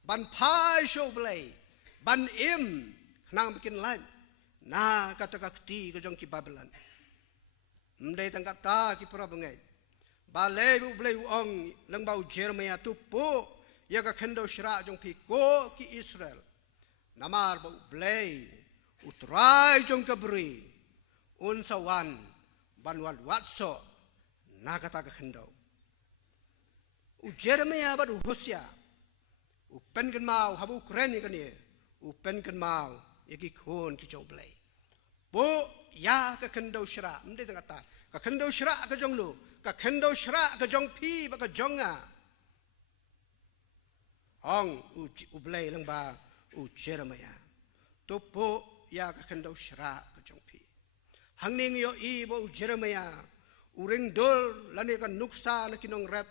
Ban pai show blay. Ban im nang bikin lain. Na kata kakti ke jong ki Babylon. Mdai tangkat ta ki pura bengai. Balai bu blai ong lang bau Jeremiah tu po ya ka kendo syra jong pi ko ki Israel. Namar bau blai utrai jong ka beri. Un sawan banwal watso na kata ka kendo. U Jeremiah badu Hosea. U pen kan mau habu Ukraine kan ye. U pen kan mau ya ki kon ki jong blai. Bo ya ka kendo syra mdai tangkat ta ka kendo syra ka jong lu ka kendo syra ka jong pi ba ka jonga ong u blai lang ba u Jeremiah to po ya ka kendo syra ka jong pi hang ning yo i bo Jeremiah u ring dol lani ka nuksa na kinong rep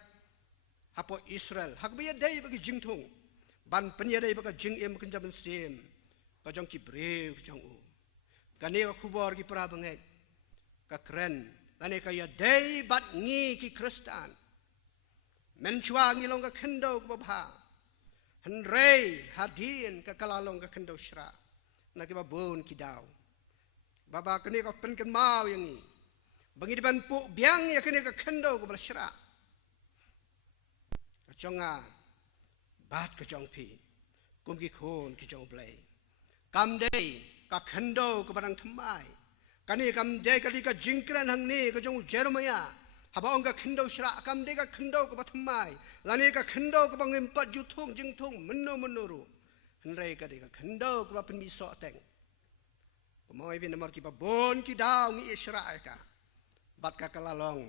hapo Israel hak ba dai ba ki jingthung ban penya dai ba ka jing em kan jaman sim ka jong ki breu ka jong u kani ka kubor ki pra bangai ka kren lani ka ya dei bat ngi ki Kristen menchua ngi long ka kendo ko ba han rei hadin ka kalalong ka kendo syra na ki ba bon ki daw baba kani ka pen kan mau yang ni bangi di ban pu biang ya kani ka kendo ko ba syra ka jonga bat ka jong pi kum ki khon ki jong blai kam dei ka kendo ka barang thamai kani kam de kali ka jingkran hang ni ka jong Jeremiah haba ong ka kendo syra kam de ka kendo ka thamai lani ka kendo ka bang empat juthung jingthung menuru henrei ka de ka kendo ka pen miso teng komoi bin nomor ki ba bon ki daw ngi syra ka bat ka kalalong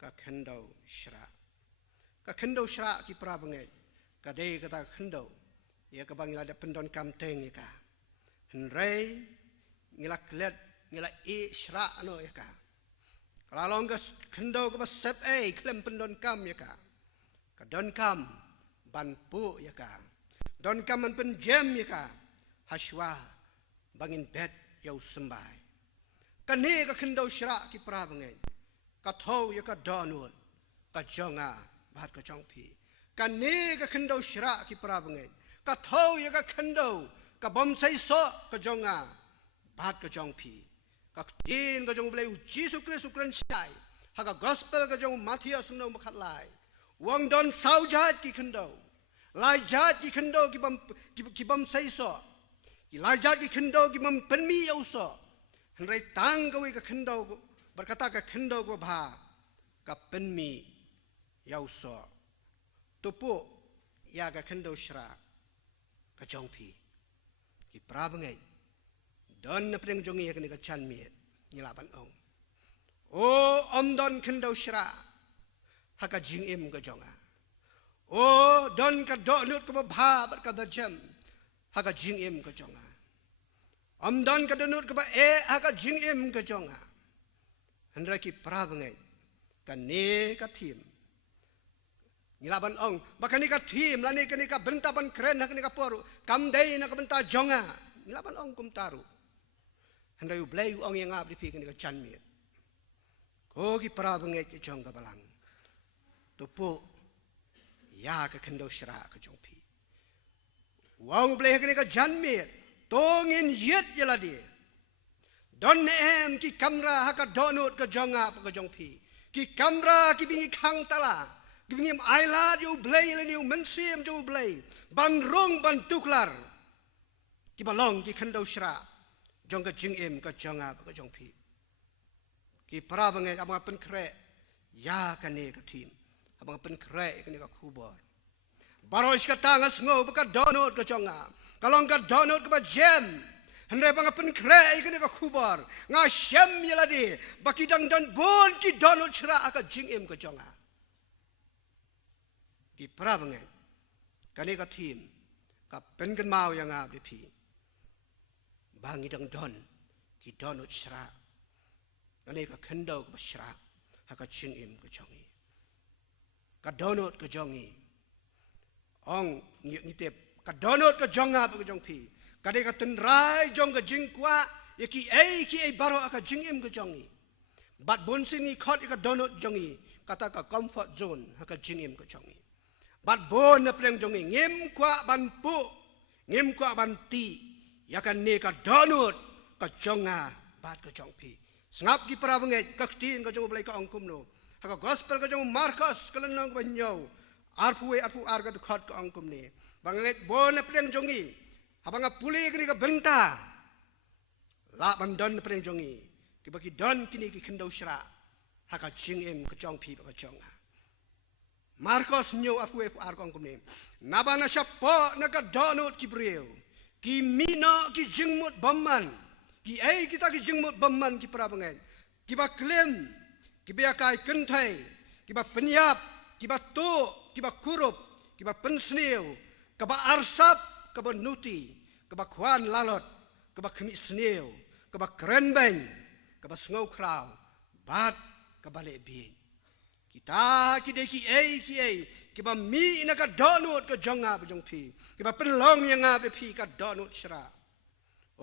ka kendo syra ki pra bangai ka de ka ta kendo ya ka bang la pendon kam teng ka henrei ngila klet ngila syra no ya ka kalalong ka kendo ka sep klem pendon kam ya ka don kam ban pu ya ka don kam man pen jem ya ka haswa bangin bet yau sembai kani ka kendo syra ki pra bangai ka thau ya ka donut ka jonga bat ka jong pi kani ka kendo syra ki pra bangai ka thau ya ka kendo ka bom sai so ka jonga bat ka jong pi ka tin ka jong blai Jesus Christ ukran sai ha ka gospel ka jong Matthias no makhat lai wang don sau jat ki kendo lai jat ki kendo ki bom sai so ki lai jat ki kendo ki bom penmi au so henrai tang ka wi ka kendo berkata ka kendo ko ba ka penmi yau so tupu ya ka kendo syra ka jong pi ki prabangai don na pring jongi ya ka chan mi ngilaban ong o om don kendo syra ha ka jing im ka jonga o don ka do nut ka ba bar ka bajam ha ka jing im ka jonga om don ka donut ka ba ha ka jing im ka jonga handra ki prabangai ka ne ka thim ngilaban ong bakani ka thim lani kani ka bentaban kren kani ka poru kam dei na ka benta jonga ngilaban ong kum taru handai blai ong yang ngap di pi kani ka chan mi ko ki prabangai ki jong ka balang tupu ya ka kendo syra ka jong pi wang blai kani ka jan mi tongin yet yeladi don em ki kamra ha ka donut ka jonga ka jong pi ki kamra ki bi khang tala Giving aila you blay le you mensim you blay ban rong ban tuklar ki balong ki khando syra jong ka jing em ka jonga ka jong pi ki para bangai ama pen kre ya ka ne ka thim habang penkre kini ka kubor baros ka tangas ngo baka donut ka jonga kalong ka donut ka jam hendre bang penkre kini ka kubor nga shem yaladi baki dang dan bon ki donut chra aka jingim ka jonga ki prabange kani ka team ka pen kan mau yang ab pi bangi dang don ki donut chra kani ka kendo ka chra aka jingim ka jongi ka donut ka jongi ong ni tep ka donut ka jonga ka jong pi ka de ka tun rai jong ka jing kwa ki ai baro aka jingim ka jongi bat bon sini khot ka donut jongi kata ka comfort zone aka jingim ka jongi bat bon na pleng jongi ngem kwa ban pu ngem kwa ban ti ya kan ne ka donut ka jonga bat ka jong pi sngap ki para bangai ka tin ka jong blai ka ong kum no haka gospel ka jong Markus kalenang banyo arpu arga khot ka ong kum ne bangai bon na pleng jongi habanga puli kini ka benta la bandon pleng jongi ki baki don kini ki khindau shra haka jingem ka jong pi ka jonga Markus nyo arpu arga ong kum ne nabana shapo na ka donut ki breu ki mino ki jingmut bamman ki ai kita ki jingmut bamman ki para bangai ki ba klem ki ba kai kentai ki ba penyap ki ba tu ki ba kurup ki ba pensniu ki ba arsap ki ba nuti ki ba kwan lalot ki ba khmi sniu ki ba krenbeng ki ba ngau krau bat ki ba le bi kita ki de ki ai ki ba mi na ka donut ka jonga ba jong pi ki ba penlong yang nga be pi ka donut shra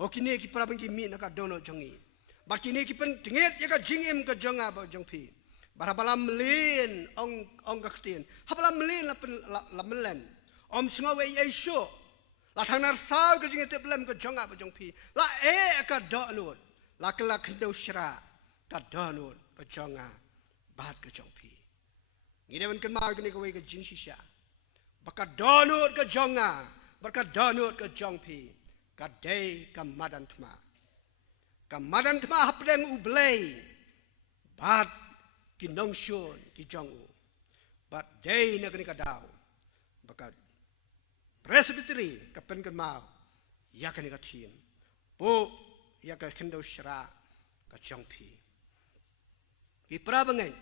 o kini ki para bang ki mi na ka donut jongi bat kini ki pen tinget ya ka jingim ka jonga ba jong pi bara balam melin ong ka ktin habalam melin la melen om sngawe ai sho la thanar saw ka jingit blem ka jonga ba jong pi la ka donut la kala khndo shra ka donut ka jonga bat ka jong pi ngidewan kan ma kini ka we ka jing shisha baka donut ka jonga baka donut ka jong pi ka dei ka madan thma hapleng ublei bat ki nong shon ki jong u bat dei na kini ka daw baka presbytery ka pen kan mau ya kini ka thim po ya ka khendo shra ka jong pi ki prabangai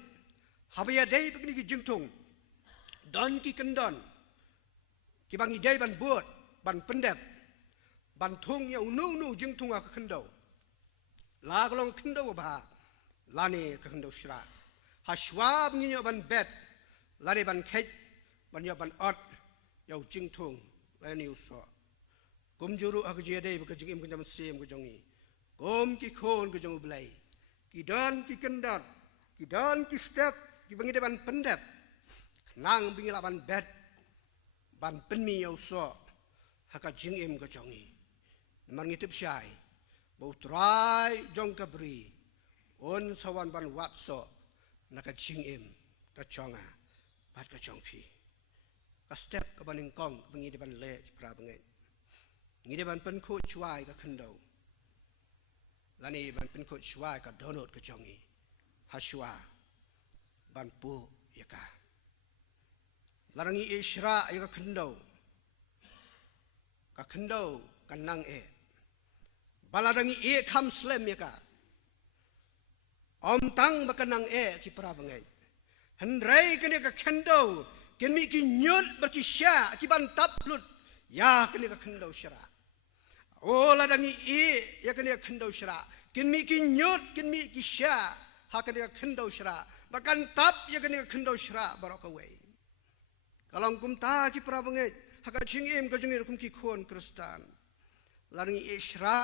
habaya dei begini ki jingtung don ki kendon ki bangi dei ban buat ban pendep ban thung ya unu jingtung ka kendo la kolong kendo ba lani ka kendo shra hashwa ngi ban bet lani ban khet ban ya ban ot ya jingtung lani uso kum juru ak je dei ka jingim ka jam sim ka jongi kum ki khon ka jong blai ki don ki kendot ki don ki step ki bangi de ban pendep nang bingi la ban bet ban penmi ya uso haka jingim ka jongi man ngitip syai bau trai jong ka bri on sawan ban watso naka jingim ka jonga bat ka jong pi ka step ka baning kong bangi de ban le pra bangai ngi de ban pen khu chuai ka khando lani ban pen khu chuai ka donut ka jongi hashwa ban pu yaka larangi isra yaka khando ka khando kan nang baladangi kham slem yaka om tang bakanang ki para bangai hendrai kene ka khando kemi ki nyut berkisya ki ban taplut ya kene ka khando syara o ladangi ya kene ka khando syara kemi ki nyut kemi ki sya ha kene ka khando syara bakan tap ya kene ka khando syara barakawai kalong kumta ki para bangai haka jingim ka jingir kum ki khon kristan ladangi isra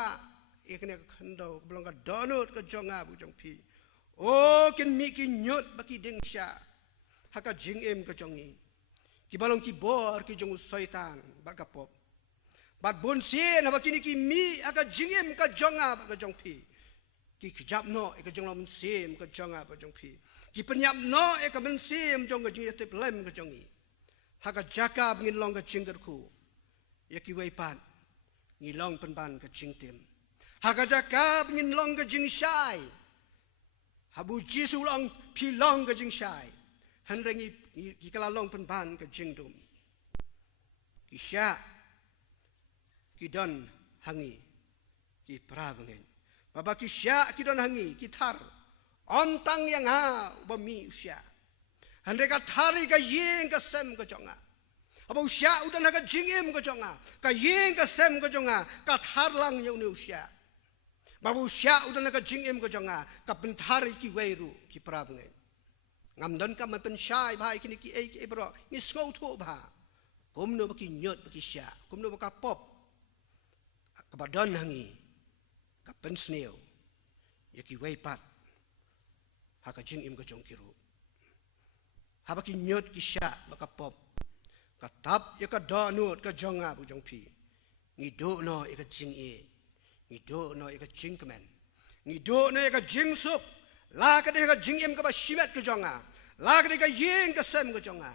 ikne khando belong ka donut ka jonga bu jong pi o kin mi ki nyot baki ding sha haka jingim ka jongi ki balong ki bor ki jong syaitan bar ka pop bat bon sien haba kini ki mi haka jingim ka jonga ka jong pi ki kjap no ka jong lam sim ka jonga ka jong pi ki penyap no ka men sim jong ka jing tep lem ka jongi haka jaka bingin long ka jingger ku ya ki wei pan ngi long pen ban ka jing tim haka jaka bingin long ka jing shai habu jisu long pi long ka jing shai han rengi ki kalalong penban ke jingdum ki sya ki don hangi ki prabengen baba ki sya ki don hangi ki thar ontang yang ha bami usya hande ka thari ka yeng ka sem ka jonga aba usya udan ka jingem ka jonga ka yeng ka sem ka jonga ka thar lang yu ni usya baba usya udan ka jingem ka jonga ka penthari ki weiru ki prabengen ngam don ka man pen shai bhai kini ki e bro ni sngau tho bha kumno baki nyot baki sya kumno baka pop ka badon hangi ka pen sneo ya ki wei pat ha ka jing im ka jong kiru ha baki nyot ki sya baka pop ka tap ya ka donut ka jonga bu jong pi ni do no ya ka jing e ni do no ya ka jing kemen ni do no ya ka jing sup la ka de ka jing im ka ba shimet ka jonga la ka de ka yeng ka sem ka jonga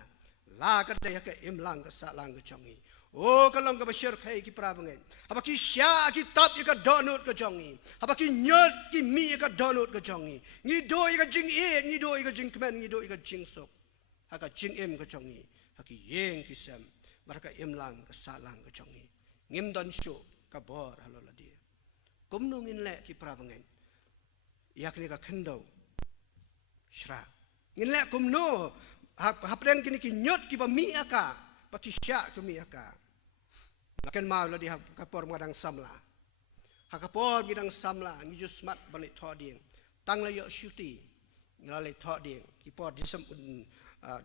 la ka de ka im lang ka sa lang ka jongi o ka long ka ba shir khai ki prabangen aba ki sya ki tap ya ka donut ka jongi aba ki nyot ki mi ya ka donut ka jongi ni do ya ka jing e ni do ya ka jing kemen ni do ya ka jing sup ha ka jing im ka jongi ha ki yeng ki sem bar ka im lang ka sa lang ka jongi ngim don shu ka bor halo la dia kumno ngin le ki prabangen yak ni ka khendo shra ngin le kumno hapren kini ki nyot ki ba mi aka ba ki sya ki mi aka laken mau la di ka por ngadang samla ha ka por ngidang samla ngi just mat balik tho ding tang la yo shuti ngale tho ding ki por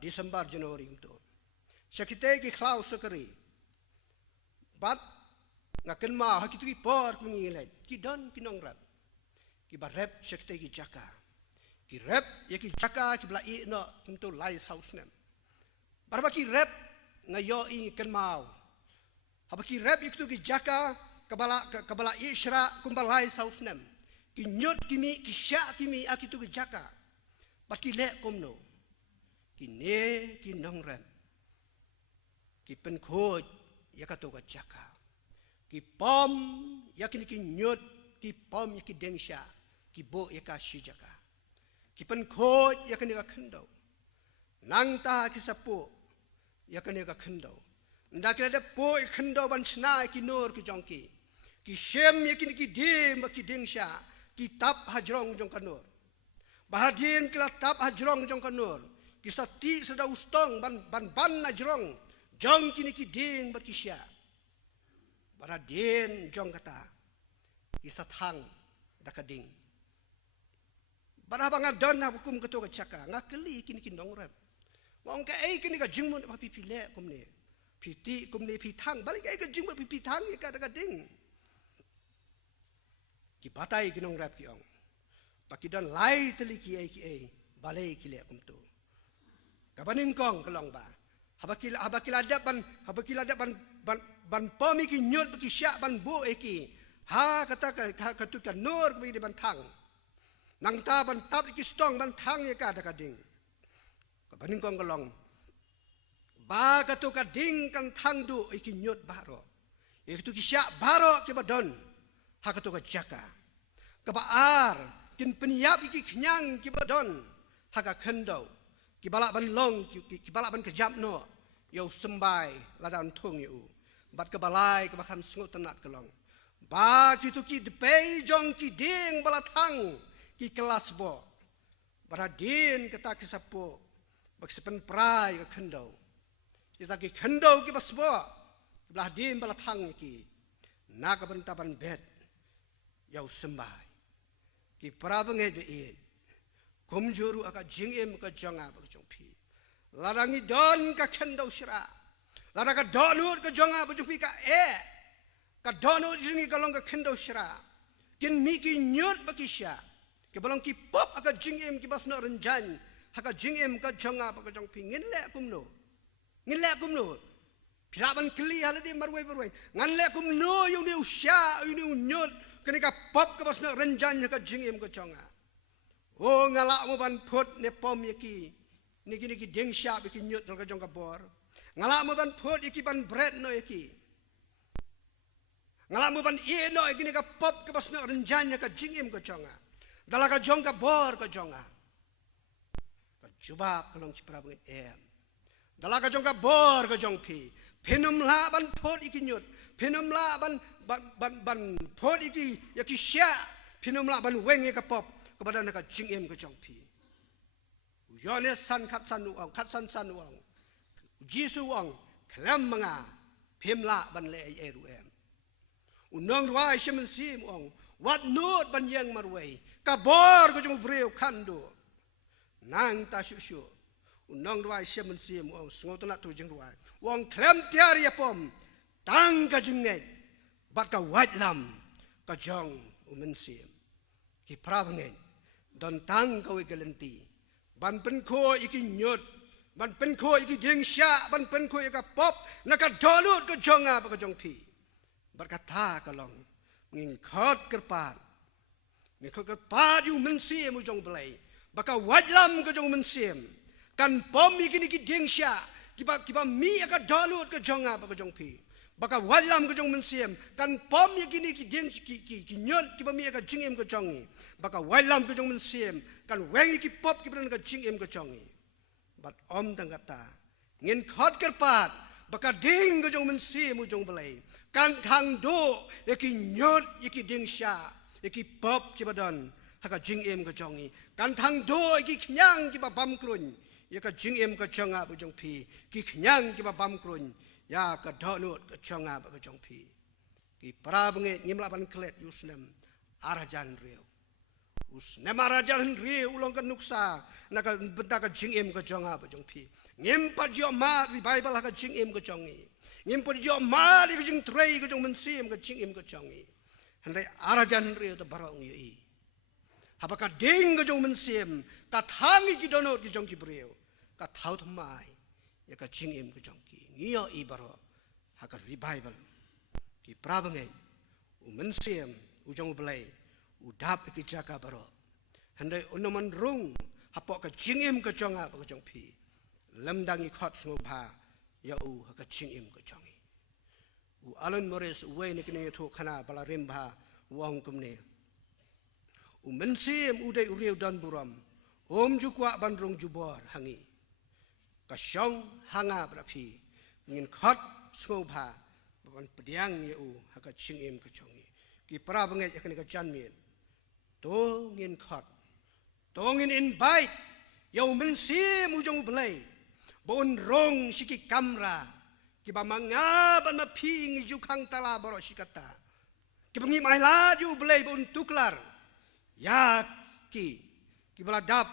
Desember Januari to sakite ki khlau sokari bat ngaken mau ha ki tu ki por ngi le ki don ki nong rap ki ba rep sakite ki jaka ki rep ya ki jaka ki bla i no untuk lai saus nem barba ki rep ngayo i ken mau haba ki rep iktu ki jaka kabala isra kumbalai saus nem ki nyot ki mi ki sya ki mi akitu ki jaka bat ki le komno ki ne ki nong rep ki pen khoj ya ka to ka jaka ki pom ya ki nyot ki pom ya ki dengsha ki bo ya ka shi jaka kipen khoj ya kene ka khendo nang ta ki sapo ya kene ka khendo nda kle de po khendo ban chna ki nor ki jongki ki shem ya ki dim ki dingsha ki tap hajrong jong kanor bahadin kila tap hajrong jong kanor ki sati sada ustong ban hajrong jong ki ding ba ki sya baradin jong kata ki sathang da ka ding Barabang adon na hukum ketua kecaka ngakeli kini kindong rap. Wong ka kini ka jingmun apa pipi le kumne. Piti kumne pitang balik ka jingmun pipi tang ya ka ding. Ki batai kinong rap ki ong. Pakidon lai teli ki balai ki le kumtu. Kabaning kong kelong ba. Habakila ada ban pomi ki nyot ki syak ban bo eki. Ha kata ka tu ka nur bi ban tang. Nang ta ban tap ki stong ban thang ya ka da ka ding ka baning kong kalong ba ka to ka ding kan thang du ki nyot baro e tu ki sya baro ki badon ha ka to ka jaka ka ba ar kin peniap ki knyang ki badon ha ka khendo ki balak ban long ki balak ban kejap no yo sembai ladan thung yu bat ka balai ka bakam sngut tenat kalong ba ki tu ki depei jong ki ding balathang ki kelas bo baradin kata ki sapo bak sepen prai ka khendo kita ki khendo ki basbo belah dim bala thang ki na ka bantaban bet yau sembai ki prabenge be e kumjuru aka jingem ka jonga ba jong pi larangi don ka khendo shra lara ka donut ka jonga ba jong pi ka donut jingi ka long ka khendo shra kin mi ki nyot ba ki sha ke balong ki pop aka jingem ki basna renjan haka jingem ka jonga ba jong pingin le kumno piraban kli halade marwai ngan le kumno yu ni usya yu ni unyot kene ka pop ka basna renjan haka jingem ka jonga o ngala mo ban phot ne pom yaki niki dengsha bi ki nyot ka jong ka bor ngala mo ban phot yaki ban bread no yaki ngala mo ban e no yaki ka pop ka basna renjan haka jingem ka jonga Dala ka jong ka bor ka jonga. Ka juba kalong ki prabang Kala ka jong ka bor ka jong pi. Penum la ban pot iki nyut. Penum la ban pot iki yaki sya. Penum la ban weng ka pop kepada ka jing em ka jong pi. Yone san kat san uang, kat san san uang. Jisu uang, kelam manga. Pemla ban le ai eru em. Unong ruai shemen sim uang. Wat not ban yang marway. Kabor ko jung breu kando. Nang ta shu shu. Unong ruai shemen sim uang. Sungo tu nak tu jeng ruai. Uang kelam tiari apom. Tang ka jung net. Bat ka wat lam. Ka jong umen sim. Ki prabangen. Don tang ka wigalenti. Ban pen ko iki nyut. Ban pen ko iki ding sya. Ban pen ko iki pop. Naka dolut ka jong apa ka jong pi. Berkata kalong. Ngin khot kerpat. Ngin khot kerpat yu mensim ujong belai. Baka wajlam ka jong mensim. Kan pom iki ni ki ding sya. Kiba mi ka dolut ka jong apa ka jong pi. Baka wajlam ka jong mensim. Kan pom iki ni ki ding ki nyut. Kiba mi ka jingim ka jongi. Baka wajlam ka jong mensim. Kan weng iki pop kiba ka jingim ka jongi. Bat om tang kata. Ngin khot kerpat. Baka ding ka jong mensim ujong belai. Kan thang do yaki nyot yaki ding sya yaki pop kibadon haka jing em ka jongi kan thang do yaki knyang kiba bam krun yaka jing em ka jonga bu jong pi ki knyang kiba bam krun ya ka donut ka jonga bu jong pi ki prabnge nyimla ban klet yusnem arajan reu usnem arajan reu ulong ka nuksa naka benta ka jing em ka jonga bu jong pi ngimpat jo ma revival haka jing em ka jongi Ngimpun jo mari ke jing trei ke jong mensim ke jing im ke jongi. Hendai arajan rio te barong yoi. Apakah ding ke jong mensim ka thangi ki donot ki jong ki brio. Ka thau thamai ya ka jing im ke jong ki. Ngio i baro haka revival. Ki prabangai u mensim u jong belai u dap ki jaka baro. Hendai unoman rung hapok ka jing im ke jong apa ke jong pi. Lemdangi khot sngobha ya u haka ching im ka changi u Alan Morris we ne kne tho khana bala rimba wang kumne u mensim u dei uriu dan buram om ju kwa ban rong ju bor hangi ka shong hanga brapi ngin khat sngobha ban pediang ya u haka ching im ka changi ki pra bangai yakne ka chanmien to ngin khat to ngin invite ya u mensim u jong blai Bon rong siki kamra kiba mangaban na ping ju khang tala baro sikata kiba ngi mai la ju blai bon tuklar ya kiba dap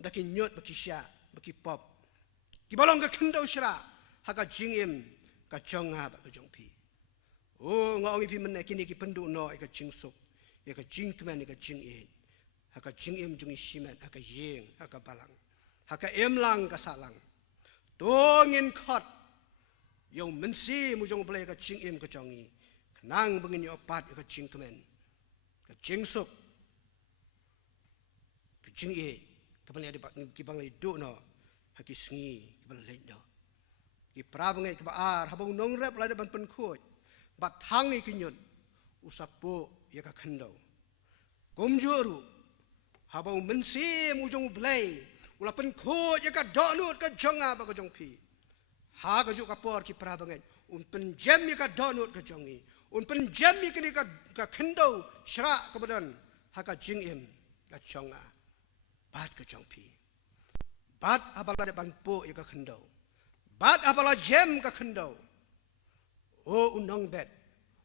daki nyot baki sya baki pop kiba long ka khendo shra haka jingim ka chonga ba ka jongpi o ngong pi men kini ki pendu no ka jingsuk ya ka jingkmen ka jingin haka jingim jungi simen haka yeng haka balang haka emlang ka salang Dongin khot Yung mensi mujong belai ka ching im ka chongi Nang bengin yung opat ka ching kemen Ka ching suk Ka ching e Kapalai kibang lai do no Haki sengi kibang lai no Ki prabangai kiba ar Habang nong rep lai ban pen khot Bat hangi kinyun Usapo ya ka khendau Kumjuru Habang mensi mujong belai Ula pen ko ya ka donut ka jonga ba ka jong pi ha ka ju ka por ki prabangen un pen jam ya ka donut ka jongi un pen jam ya kini ka khendo shra ka badan ha ka jing im ka jonga bat ka jong pi bat abala de ban po ya ka khendo bat abala jam ka khendo o unong bet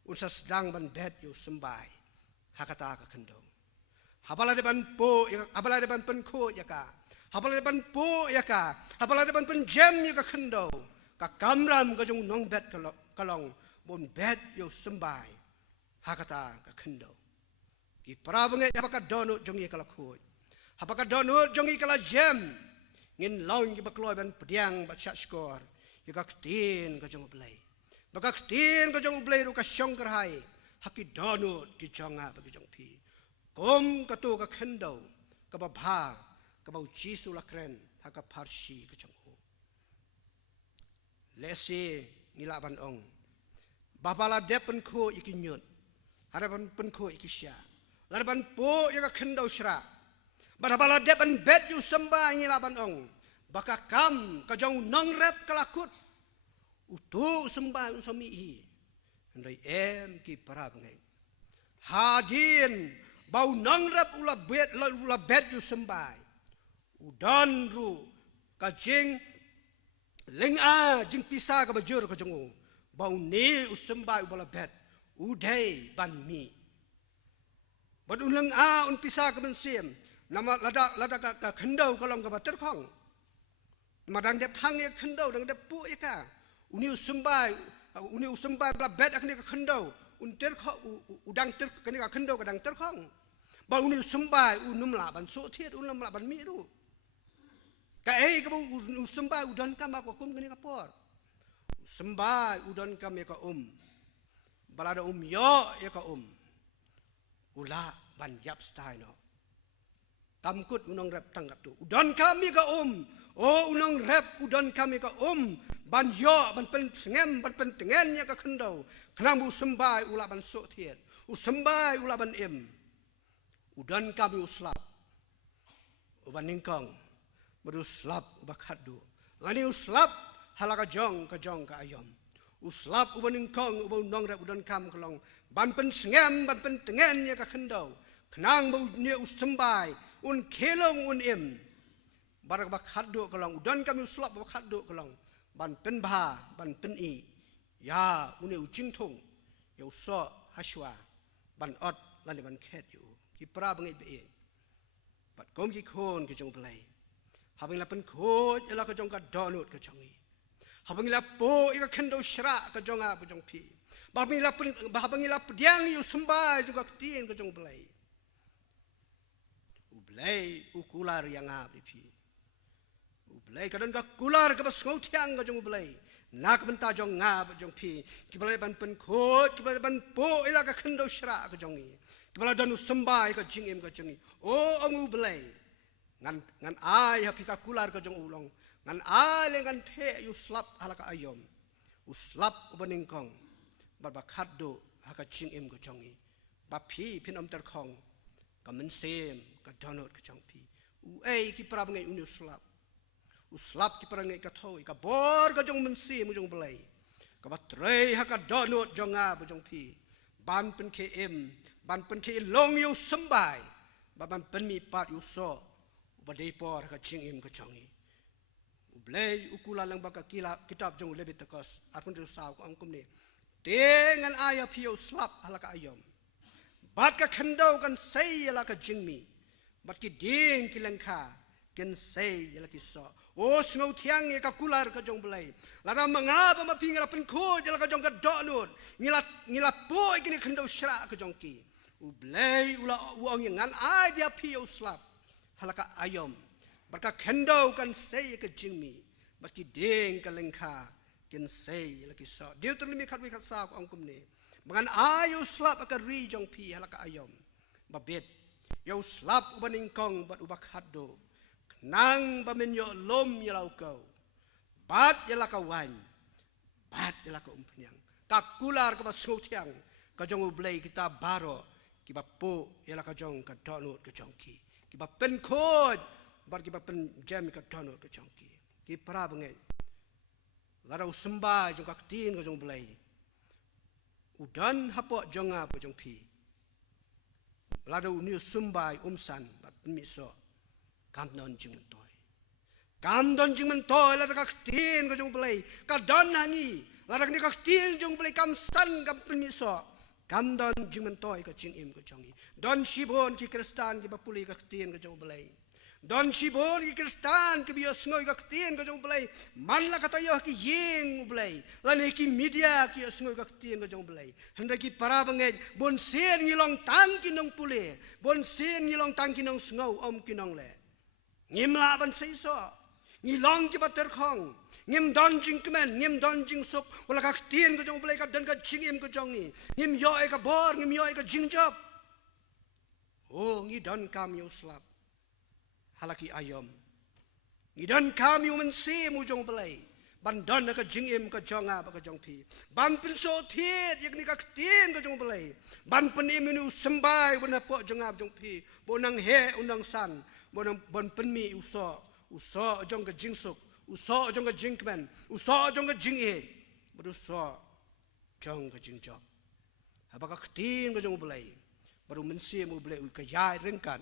un sa sedang ban bet yu sembai ha ka ta ka khendo abala de ban po ya abala de ban pen ko ya ka Hapala depan po ya ka, hapala depan penjam ya ka kendo, ka kamram ka jong nong bet kalong, bon bet yo sembai, hakata ka kendo. Ki prabangai hapaka donut jong ye kala khoi, hapaka donut jong ye kala jam, ngin laung ki bakloy ban pediang ba chat skor, ya ka ktin ka jong blai, baka ktin ka jong blai ru ka syong kerhai, haki donut ki jonga ba ki jong pi, kom ka tu ka kendo, ka babha. Kabau Jisu lakren haka parsi kecangku. Lesi nilaban ong. Bapala depen ko ikinyut. Harapan pen ko ikisya. Larapan po ika kendau syra. Bapala depen bet yu sembah nilaban ong. baka kam ka jong nong rep kalakut utu sembah usami i ndai em ki para bangai hadin bau nong rep ula bet yu sembah udan ru ka jing leng a jing pisa ka bajur ka jong bau ni usembah ubala bet udai ban mi bad ulang a un pisa ka bensim nama lada ka khendau ka long ka bater khong madang dep thang ye khendau dang dep pu ye ka uni usembah bla bet akni ka khendau un ter kho udang ter kani ka khendau ka dang ter khong ba uni usembah unum la ban so thiet unum la ban mi ru ka ei ka usembah udan ka ma ko kum kani ka por usembah udan ka me ka balada yo ye ka ula ban yap stai no tamkut unong rep tanggap tu udan kami ka unong rep udan kami ka ban yo ban pen sengem ban pen tengen ya ka khendau khnam usembah ula ban so thiet usembah ula ban udan kami uslap uban ningkong beruslap ubakadu ngani uslap halaka jong ka ayom uslap uban ningkong uban nong rep udan kam kelong ban pen sengem ban pen tengen ya ka khendau khnang bau ne usembah un kelong un barak bakhadu kelong udan kami uslap bakhadu kelong ban pen ban pen i ya une ujing thong ya uso haswa ban ot lan ban khet yu ki pra bangai be bat kom ki khon ki jong plai habing la pen khot ela ka jong ka donut ka jongi habing la po i ka khendo shra ka jonga bu jong pi habing la pdiang yu sembah juga ketien ka jong plai ublai ukular yang abri pi ublai kadang ka kular ka bas ngotiang ka jong ublai nak benta jong ngab jong pi kibalai ban pen khot kibalai ban po ila ka khendo shra ka jongi kibalai danu sembah ka jingim ka jongi o ang ublai ngan ai ha pika kular ka jong ulong ngan ai lengan the yu slap halaka ayom uslap ubaning kong barbakado haka jingim ka jongi ba pi pin ter khong ka men sem ka donut ka jong pi ei ki pra ngai unu uslap ki pra ngai ka thoi ka bor ka jong men sem jong blai ka batrei ha ka donut jonga bu jong pi ban pen ke long yu sambai ba ban pen mi pat yu so ba dei por ka jingim ka jongi blai ukula lang ba ka kitab jong Leviticus atun tu saw ko angkum ni dengan ayah piu slap halaka ayom bat ka khendau kan sei la ka jingmi bat ki ding ki lengkha ken sei la ki so o sngo thiang ye ka kular ka jong blai la na manga ba ma pingala pen kho jala ka jong ka donut ngila po ki ni khendau shra ka jong ki u blai ula uang ngan ai dia piu slap halaka ayom bat ka khendau kan sei ka jingmi bat ki ding ka lengkha ken sei la ki so Deuteronomy khatwi khatsa ko angkum ni mangan ayo slap ka ri jong pi halaka ayom babet yo slap ubaning kong bat ubak haddo nang bamen yo lom yalau kau bat yala ka wan bat yala ka umpnyang ka kular ka basutiang ka jong ublei kita baro ki bapo yala ka jong ka donut ka jong ki ba pen khod bat ki ba pen jam ka donut ka jong ki pra bangai lara usembah jong ka tin ka jong blai udan hapo jonga po jong pi lada uni sumbai umsan bat miso kamdon jingmen toy lada ka tin ka jong blai ka don hangi lada ni ka tin jong blai kam san kam miso kamdon jingmen toy ka jingim ka jongi don shibon ki kristan ki bapuli ka tin ka jong blai don shibon ki kristan ki bios ngoi ka tin ka jong blai man la ka tayo ki yeng blai lani ki media ki ngoi ka tin ka jong blai handa ki para bangai bon sen ngilong tang ki nong pule bon sen ngilong tang ki nong ngau om ki nong le ngimla ban sei so ngilong ki bater khong ngim don jing kemen ngim don jing sup wala ka tin ka jong blai ka dan ka jingim ka jong ni ngim yo ka bor ngim yo ka jing job oh ngi don kam yo slap halaki ayom ngidan kami umensi mujong belai bandan ka jingim ka jonga ba ka jongpi ban pin so thiet yakni ka tin ka jong belai ban pen iminu sembai bana po jonga jongpi bonang he unang san bonang bon pen mi uso uso jong ke jing suk uso jong ke jing kmen uso jong ke jing e baru so jong ke jing job apakah ketin ke jong belai baru mensi mu belai ke yai rengkan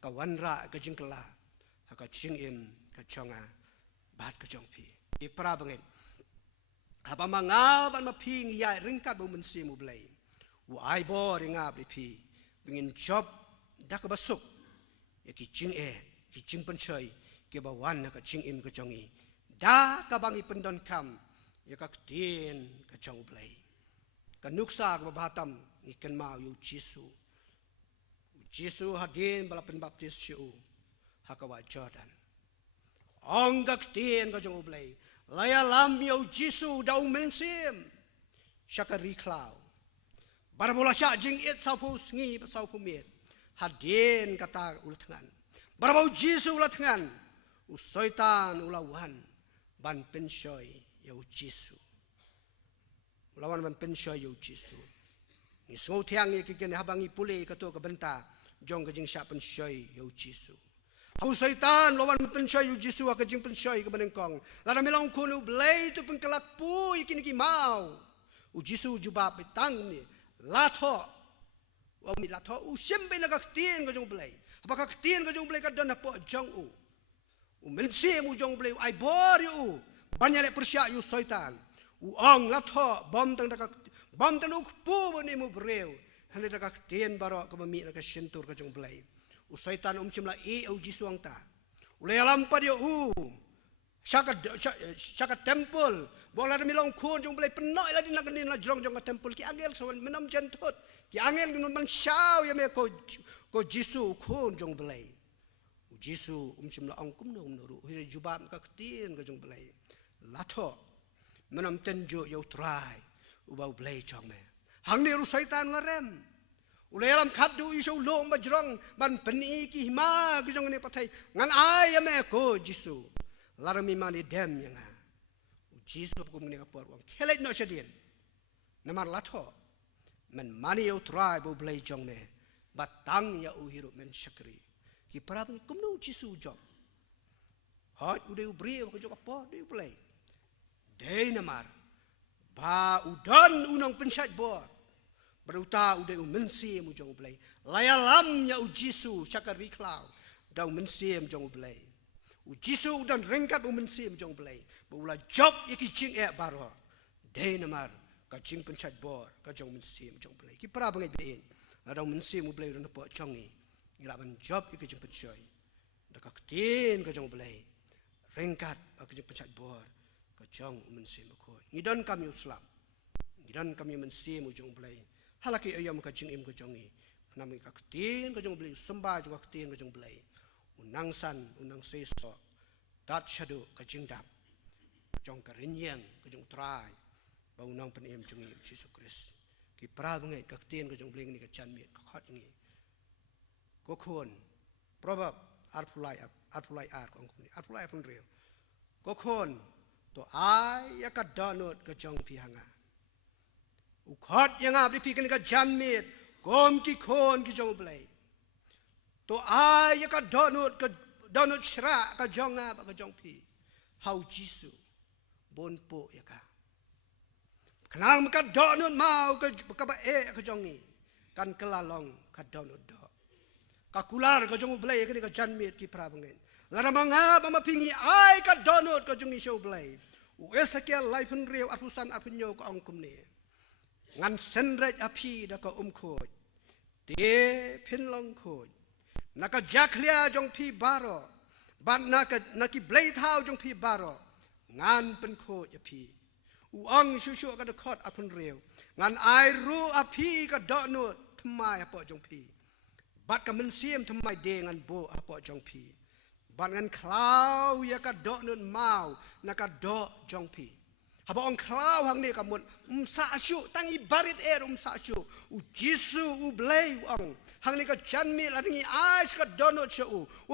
ka wanra ke jing kela ka jing im ka jonga bat ke jong pi ipra bengen apa mangab an ma pi ngi yai rengkat baru mensi mu belai u ai bo ringab di pi bengin job dak basuk ya ki jing e ki jing penchoi ke bawan ka jing im ke jongi da ka bangi pendon kam ya ka ketin ka jong belai ka nuksa ka bahatam ikan mau yu Jisu hadin balapan baptis siu hakawa Jordan onggak tien ka jong ublay laya lam yu Jisu daung mensim syakari klau barabola syak jing it saupu sngi saupu mit hadin kata ulatngan barabau Jisu ulatngan usoitan ulawan ban pensoi yu Jisu ulawan ban pensoi yu Jisu ni so tiang ye kiken habangi pule kato ka benta jong ka jing sya pensoi yu Jisu au syaitan lawan pensoi yu Jisu ka jing pensoi ka benengkong lada melang kono blai tu pengkelak pui kini ki mau u Jisu juba betang ni latho wa mi latho u sembe na ka tien ka jong blai apakah tien ka jong blai ka don po jong u mense mu jong blai ai bor yu banyale persya yu syaitan u ong latho bom tang ka bam tanuk pu bani mu breu hande da ka tien baro ka mami na ka sentur ka jong blai u syaitan chimla e au Jisu ang ta ule alam pa dio saka temple bola da milong khon jong blai penoi la din na jong ka temple ki angel so menam jentot ki angel nun man shau ya me ko Jisu khon jong blai u Jisu chimla ang kum no ru he jubam ka tien ka jong blai latho menam tenjo yo try ubau blai chong me hang ni ru syaitan ngarem ulelam khadu isu long bajrong ban peni ki hima ki jong ni pathai ngan ai me ko Jisu larami mani dem yanga Jisu ko ngni ka por wang khelai no shadien namar latho man mani yo try bu blai chong me batang ya u hiru men shakri ki parab kum no Jisu job hot ude ubri ko jok por de blai dei namar ba udan unang pensat bor beruta ude mensi mu jong blai laya lamnya u Jisu syakari klau dau mensi mu jong blai u Jisu udan rengkat u mensi mu jong blai bula job iki jing e baro dei namar ka jing pensat bor ka jong mensi mu jong blai ki pra bangai bein dau mensi mu blai ron po chongi ila ban job iki jing pensoi da ka tin ka jong blai rengkat ka jing pensat bor ka jong mensi mu ngidon kami uslam ngidon kami mensi mu jong blai halaki ayam ka jing im ka jongi nami ka tin ka jong blai sembah juga tin ka jong blai unang san unang seso dat shadu ka jing dap jong ka rinyang ka jong trai ba unang penem jongi Yesus Kristus ki pra bangai ka tin ka jong blai ni ka chan mi ka khat ngi ko khon probab arpulai kong ni arpulai pun real ko khon to ai ya ka donut ka jong pi hanga u khot yang ab pi kan ka jamit gom ki khon ki jong blai to ai ya ka donut shra ka jong ab ka jong pi how Jisu bon po ya ka kenal ka donut mau ka ba e ka jong ni kan kelalong ka donut do ka kular ka jong blai ka ni ka jamit ki prabangen lara manga mama pingi ai ka donut ka jungi show blai u esakia life and real apusan apinyo ka angkum ni ngan senret api da ka khoj te pin long khoj naka jaklia jong pi baro ban naki blai thau jong pi baro ngan pen khoj api u ang shu ka da khot apun real ngan ai ru api ka donut thmai apo jong pi bat ka men siem thmai de ngan bo apo jong pi bangan klau ya ka do nun mau na ka do jong pi haba ong klau hang ni kamun sa shu tang ibarit sa shu u Jisu u blai ong hang ni ka janmi la ngi ai ka do no chu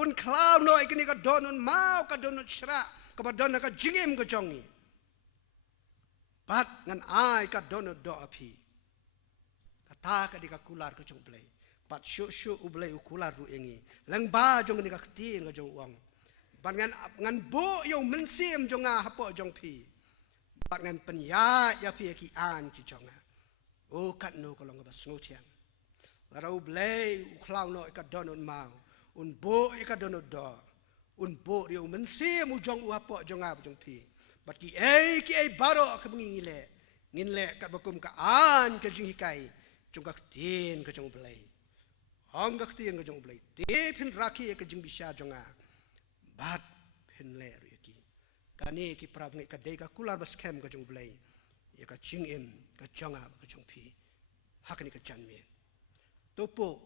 un klau no ikini ka do nun mau ka do no shra ka ba don ka jingim ka jongi bat ngan ai ka do no do api kata ka di ka kular ka jong blai pat shu u blai u kular ru engi lang ba jong ni ka tin ka jong wang ban ngan bo yo mensim jonga hapo jong pi ban ngan penya ya pi ki an ki jonga o kat no ko long ba sngotian la ro blay u klau no ka don un mau un bo ka don do un bo yo mensim u jong u hapo jonga jong pi bat ki ai baro ka ngin le ka bakum ka an ka jing hikai jong ka tin ka jong blay Ang gak tiang kejong belai, te pin raki kejong bisa jonga, bat pin le ruki. Kani ki prab ngai kadai ka kular bas kem kejong belai, ya ka ching im kejonga kejong pi, hakni kejan mien. Topo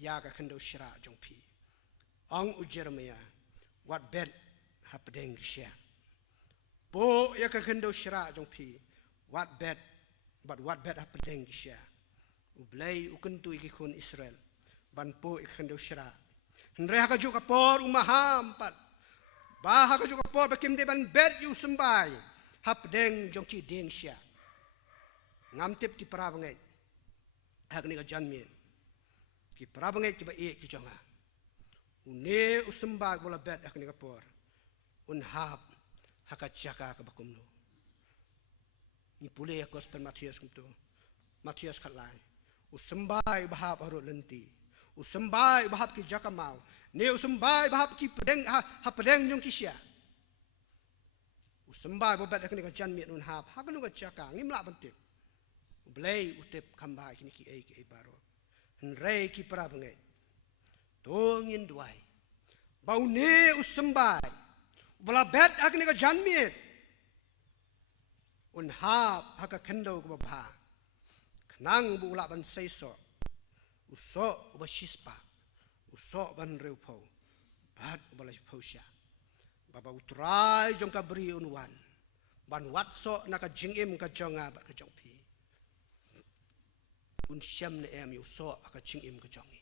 ya ka kendo shira jong pi. Ang u Jeremia, wat bed hapdeng shia. Po ya ka kendo shira jong pi, wat bed hapdeng shia. U belai u kentu ikikun Israel. Banpo ikendo shira. Henry haka juga por umaham pat. Bah haka juga por bakim de ban bed yu sembai. Hap deng jongki deng sya. Ngamtip ki parabangai. Hak ni ka janmien. Ki parabangai ki ba ki jonga. Une usembai bola bed hak ni ka por. Un hap haka jaka ka bakum no. Ni pule ya gospel Matius kumto. Matius kalai. Usembai bahap harut lenti. Usembai bahap ki jakamau, ne usembai bahap ki pedeng jong kisya. Usembai bobat akni ka jan miet un hap, haknu ka jaka ngimla bentik. Ublei utip kambai kini ki ai baro. Henrei ki prabangai. Tongin duai. Bau ne usembai. Bala bet akni ka jan miet. Un hap haka kendo ko ba. Kenang bu ulak ban seiso. Usok uba shispa, usok ban reupau, bad ubala posya. Baba utrai jong ka beri unwan, ban watso naka jingim ka jonga bat ka jong pi. Un syam ne em usok aka jingim ka jongi.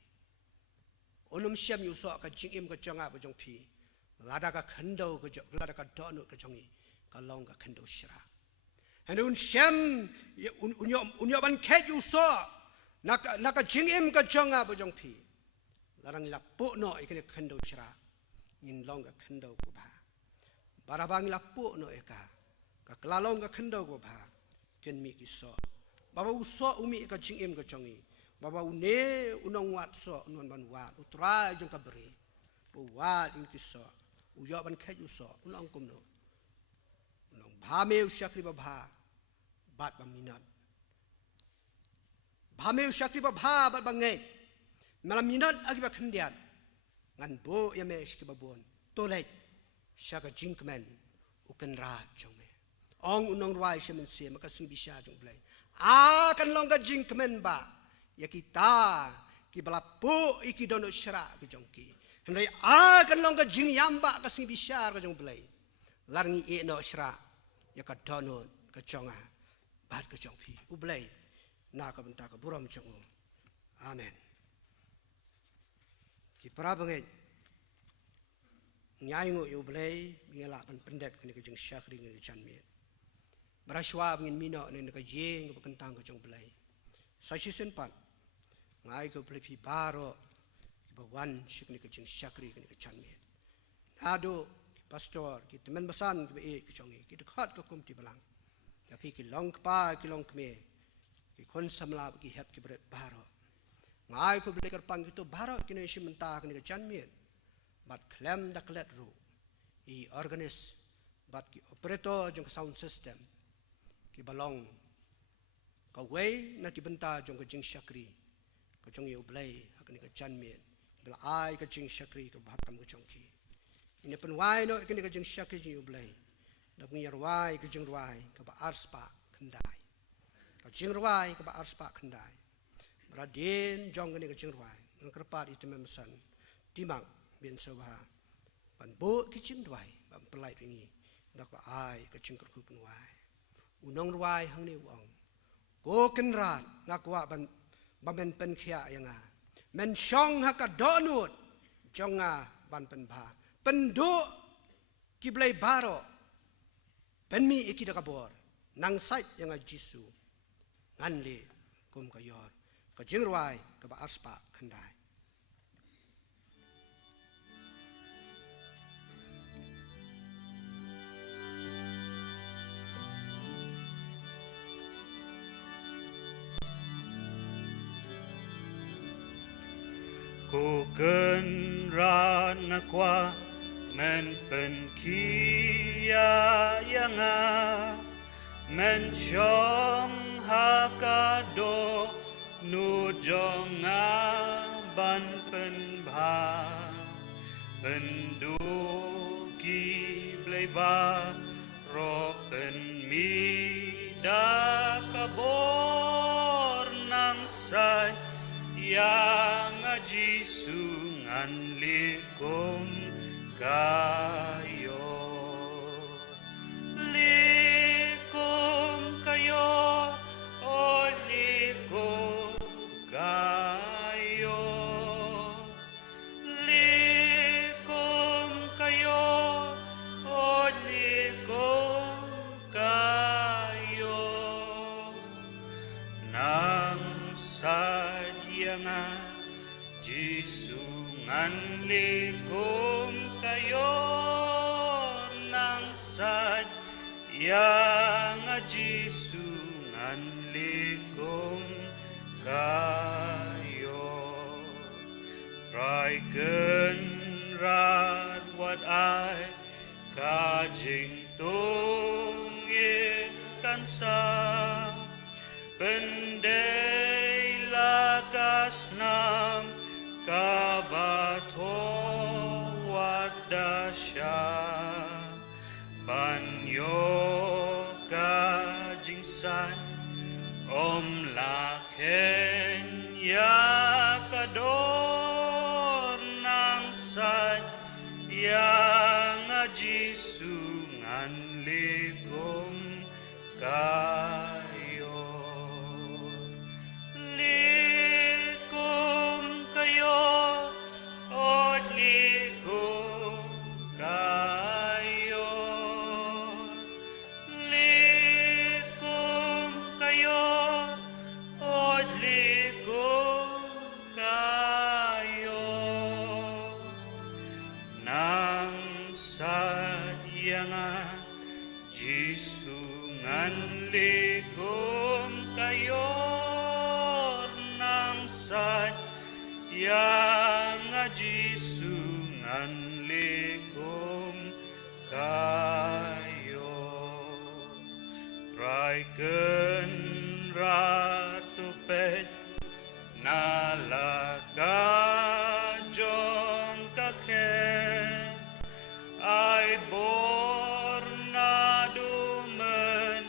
Onum syam usok aka jingim ka jonga ba jong pi. Lada ka kendo ka jong, lada ka donut ka jongi, ka long ka kendo syara. And un syam unyo ban kej usok. Naka jingim ka jonga bojong pi. Larang lapu no ikene kendo syara. Ngin long ka kendo ko ba. Barabang lapu no eka. Ka kelalong ka kendo ko ba. Ken mi kiso. Baba uso umi ka jingim ka jongi. Baba une unong wat so unon ban wat. Utrai jong ka beri. Wat in kiso. Uyo ban kaj uso. Unong kum no. Unong bhame usyakri babha. Bat baminat. Bhame usyakri babha bat bangai. Malam minat akibat kendian. Ngan bo yame iski babon. Tolek. Syaka jingkmen. Uken rat jong me. Ong unong ruai syemen siya. Maka sing bisa jong belai. Akan longga jingkmen ba. Ya kita. Ki balapu iki dono syara ke jongki. Hendai akan longga jing yamba ka sing bisa ke jong belai. Larngi no syara. Ya ka dono ke jonga. Bat ke jongpi. Ublai. Naka benta ka buram jongo. Amen. Ki parabangai nyai ngo yu blai ngela pan pendep kini ka jeng syakri ngini chan mien. Beraswa ngin mino ne ka jeng ka kentang ka jong blai. Sashi senpan ngai ka blai pi baro ba wan syik ni ka jeng syakri kini ka chan mien. Ado pastor ki teman besan ki be ki jongi ki dekat ka kum ti belang. Tapi ki long pa ki long kme ki kon samla ki hep ki bret baro. Ngai ko beli kerpang itu baro kini isi mentah kini kejan mien. Bat klem dak let ru. I organis bat ki operator jong sound system. Ki balong ka way na ki benta jong ke jing syakri. Ka jong yu blai kini kejan mien. Bila ai ke jing syakri ke bahatam ke jong ki. Ini penwai no kini ke jing syakri jing yu blai. Dak ngiyar wai ke jing ruai ke ba arspa kendai. Ka jing ruai ke ba arspa kendai. Radin jong ni kecing ruai, ngkerpat itu memesan timang bin soba, ban bo kecing ruai, ban pelai pingi, dak ba ai kecing kerku penuai, unong ruai hang ni wong, go kenrat ngakwa ban pen kia yang a, men syong haka donut, jonga ban pen ba, penduk kiblai baro, penmi iki dakabor, nang sait yang a jisu, nganli kum kayor. Ka jing ruai ka ba arspa kendai. Kuken ran kwa men pen kia yanga men chong hakado nu jonga ban pen ba pendu ki bleba ro pen mi da kabor nang sai yang aji sungan likum kayo likum kayo o likum kayo likum kayo o likum kayo nang sadyanga jisungan likum kayo nang sadyanga jisungan likum kayo Traiken rat what I kajing tungin kansa pendai lakas nam kabato wadasya banyo kajing san om laken ya kador nang san yang aji sungan likum kayo likum kayo o likum kayo likum kayo o likum kayo nang sadyanga jisungan likum kayo nang sadyanga jisungan likum kayo Traiken ratu pet nalaka jong kakhen ay borna dumen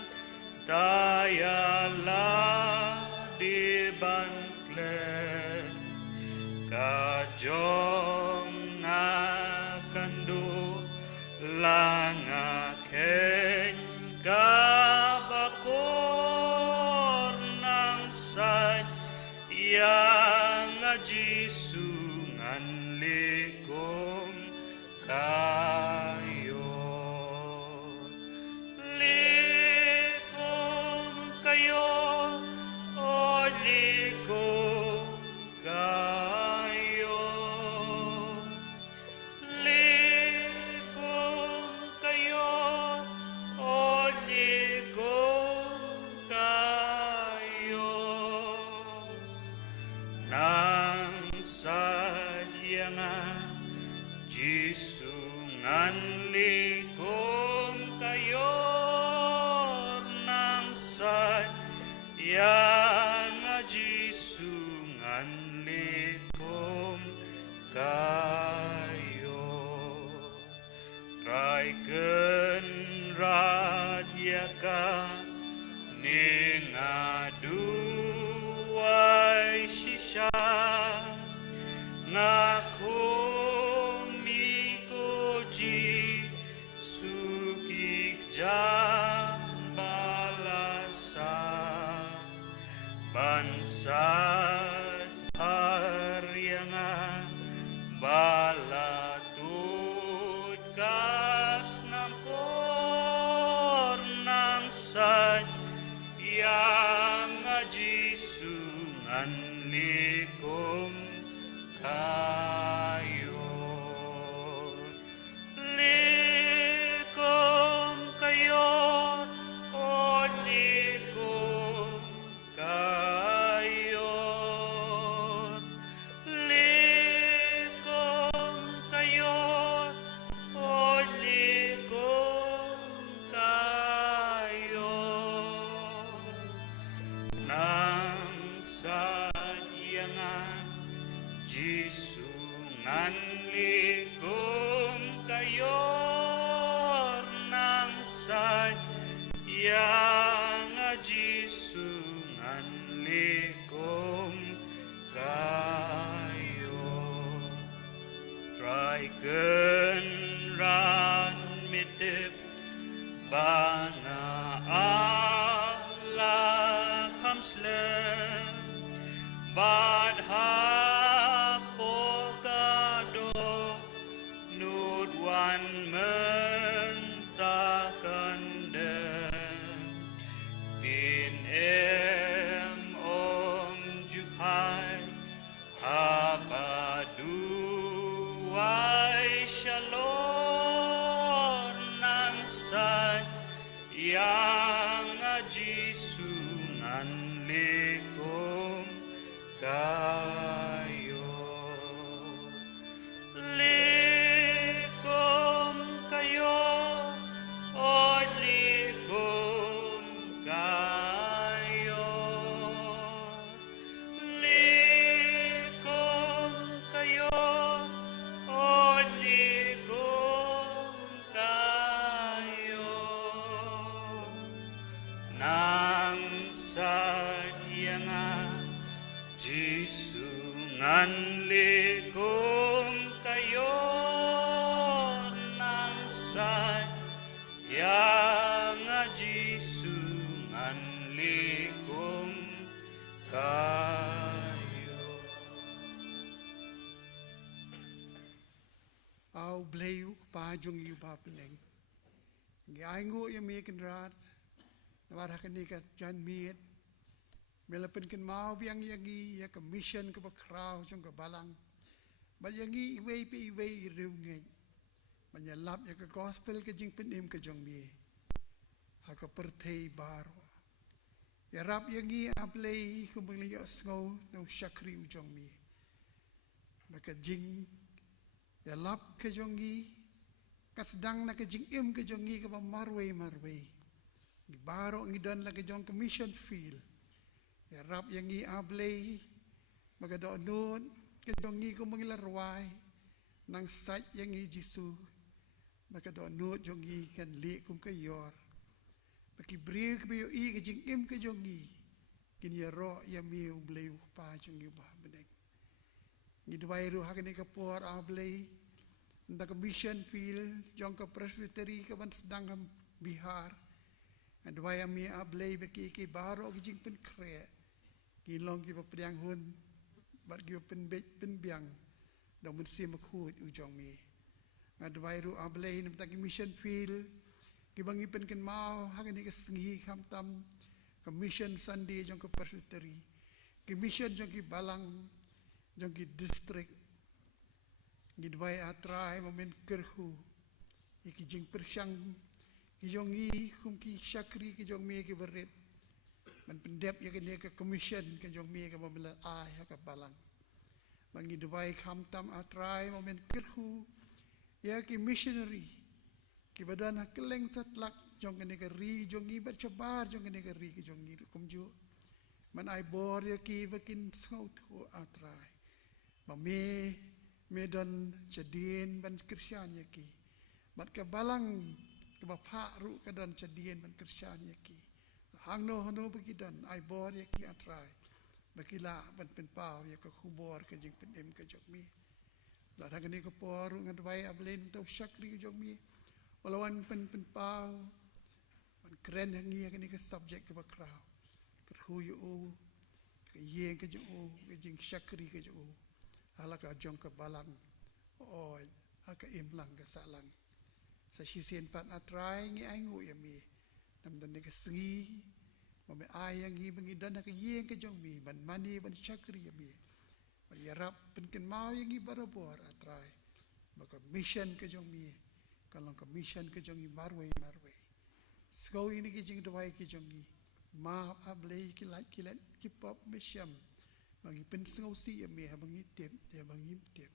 tayala di banklen kajong akandu langaken kabakor nang sad yang aji sungan likum kayo likum kayo o likum kayo likum kayo o likum kayo nang sadyanga jisungan likum kayo nang sadyanga jisungan likum kayo Traiken radyaka ningaduay sisya ngakumikoji sukik jambalasa bansat haryanga ba balatut kas nampon pau bleu pa jung yu ba peneng ngi ai ngu ya mi kan rat nawar hakan ni ka jan miet melapen kan mau biang yagi ya commission ke bakrau jong ke balang ba yangi iwei pe iwei riu ngai menyelap ya ke gospel ke jing penim ke jong mi ha ka perthei baro ya rap yangi aplei kumbang ya sngau no shakri jong mi maka jing ya lap ke jongi kasdang na ke jing im ke jongi ke ba marway di baro ngi don la ke jong commission field ya rap yangi ablay maka do non ke jongi ko mangilarway nang sat yangi jisu maka do no jongi kan li kum ke yor maki briek be yo i ke jing im ke jongi kin ya ro ya mi blay pa jongi ba beneng ngidwai ru hakani ka por ablay nda ka mission field jong ka presbytery ka ban sedang kam Bihar andwai ami ablay beki ki baro ki jing pen kre ki long ki papriang hun bat ki pen bet pen biang dong mun sim khut u jong mi andwai ru ablay nam ta ki mission field ki bangi pen ken mau hakani ka sngi kham tam ka mission Sunday jong ka presbytery ki mission jong ki balang jong ki district ngidwai atrai momen kerhu iki jing persyang ki jong i kum ki shakri ki jong mi ki berit man pendep ya ke commission ki jong mi ka mamela ai ha ka balang mangidwai kham tam atrai momen kerhu ya ki missionary ki badan keleng satlak jong ke ri jong i bercabar jong ke ri ki jong i kumju man ai bor ya ki bakin sngau thu atrai mami medan cedien ban Krisyan yaki bat ke balang ke bapa ru ke dan cedien ban Krisyan yaki hangno hono begidan ai bor yaki atrai bakila ban pen pau ya ke khubor ke jing pen em ke jokmi la thang ni ke por ngadwai ablen to shakri jokmi walawan pen pau ban kren hangi ke ni ke subject ke bakrau ke hu yu ke ye ke jo ke jing shakri ke jo halaka jong ke balang oi haka imlang ke salang sa sisen pat atrai ngi aingu ya mi nam dan ke sri mame ayang ngi bengi dan ke yeng ke jong mi ban mani ban chakri ya mi ban yarap pen ken mau yang ngi barabor atrai maka mission ke jong mi kalong ke mission ke jong i marway skau ini ke jing dwai ke jong i ma ablei ki like ki pop mission mangi pen sngau si ya mi ha bangi tem ya bangi tem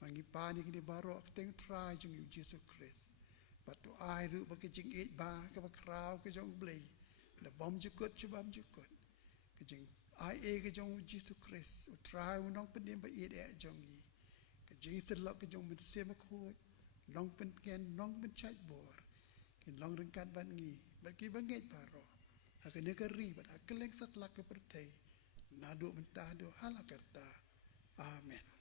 mangi pani ki baro teng try jong yu Jesus Christ but to ai ru ba ke jing e ba ka ba krau ke jong blei da bom jukut chubam jukut ke jing ai e ke jong Jesus Christ o try unong pen ba e de jong yi ke jing selok ke jong mit se ma khoi long pen ken long pen chai bor ke long reng kan ban ngi ba ki ba ngai baro ha ke ne ka ri ba ka leng sat lak ke pertai nado mentah do halakarta amen.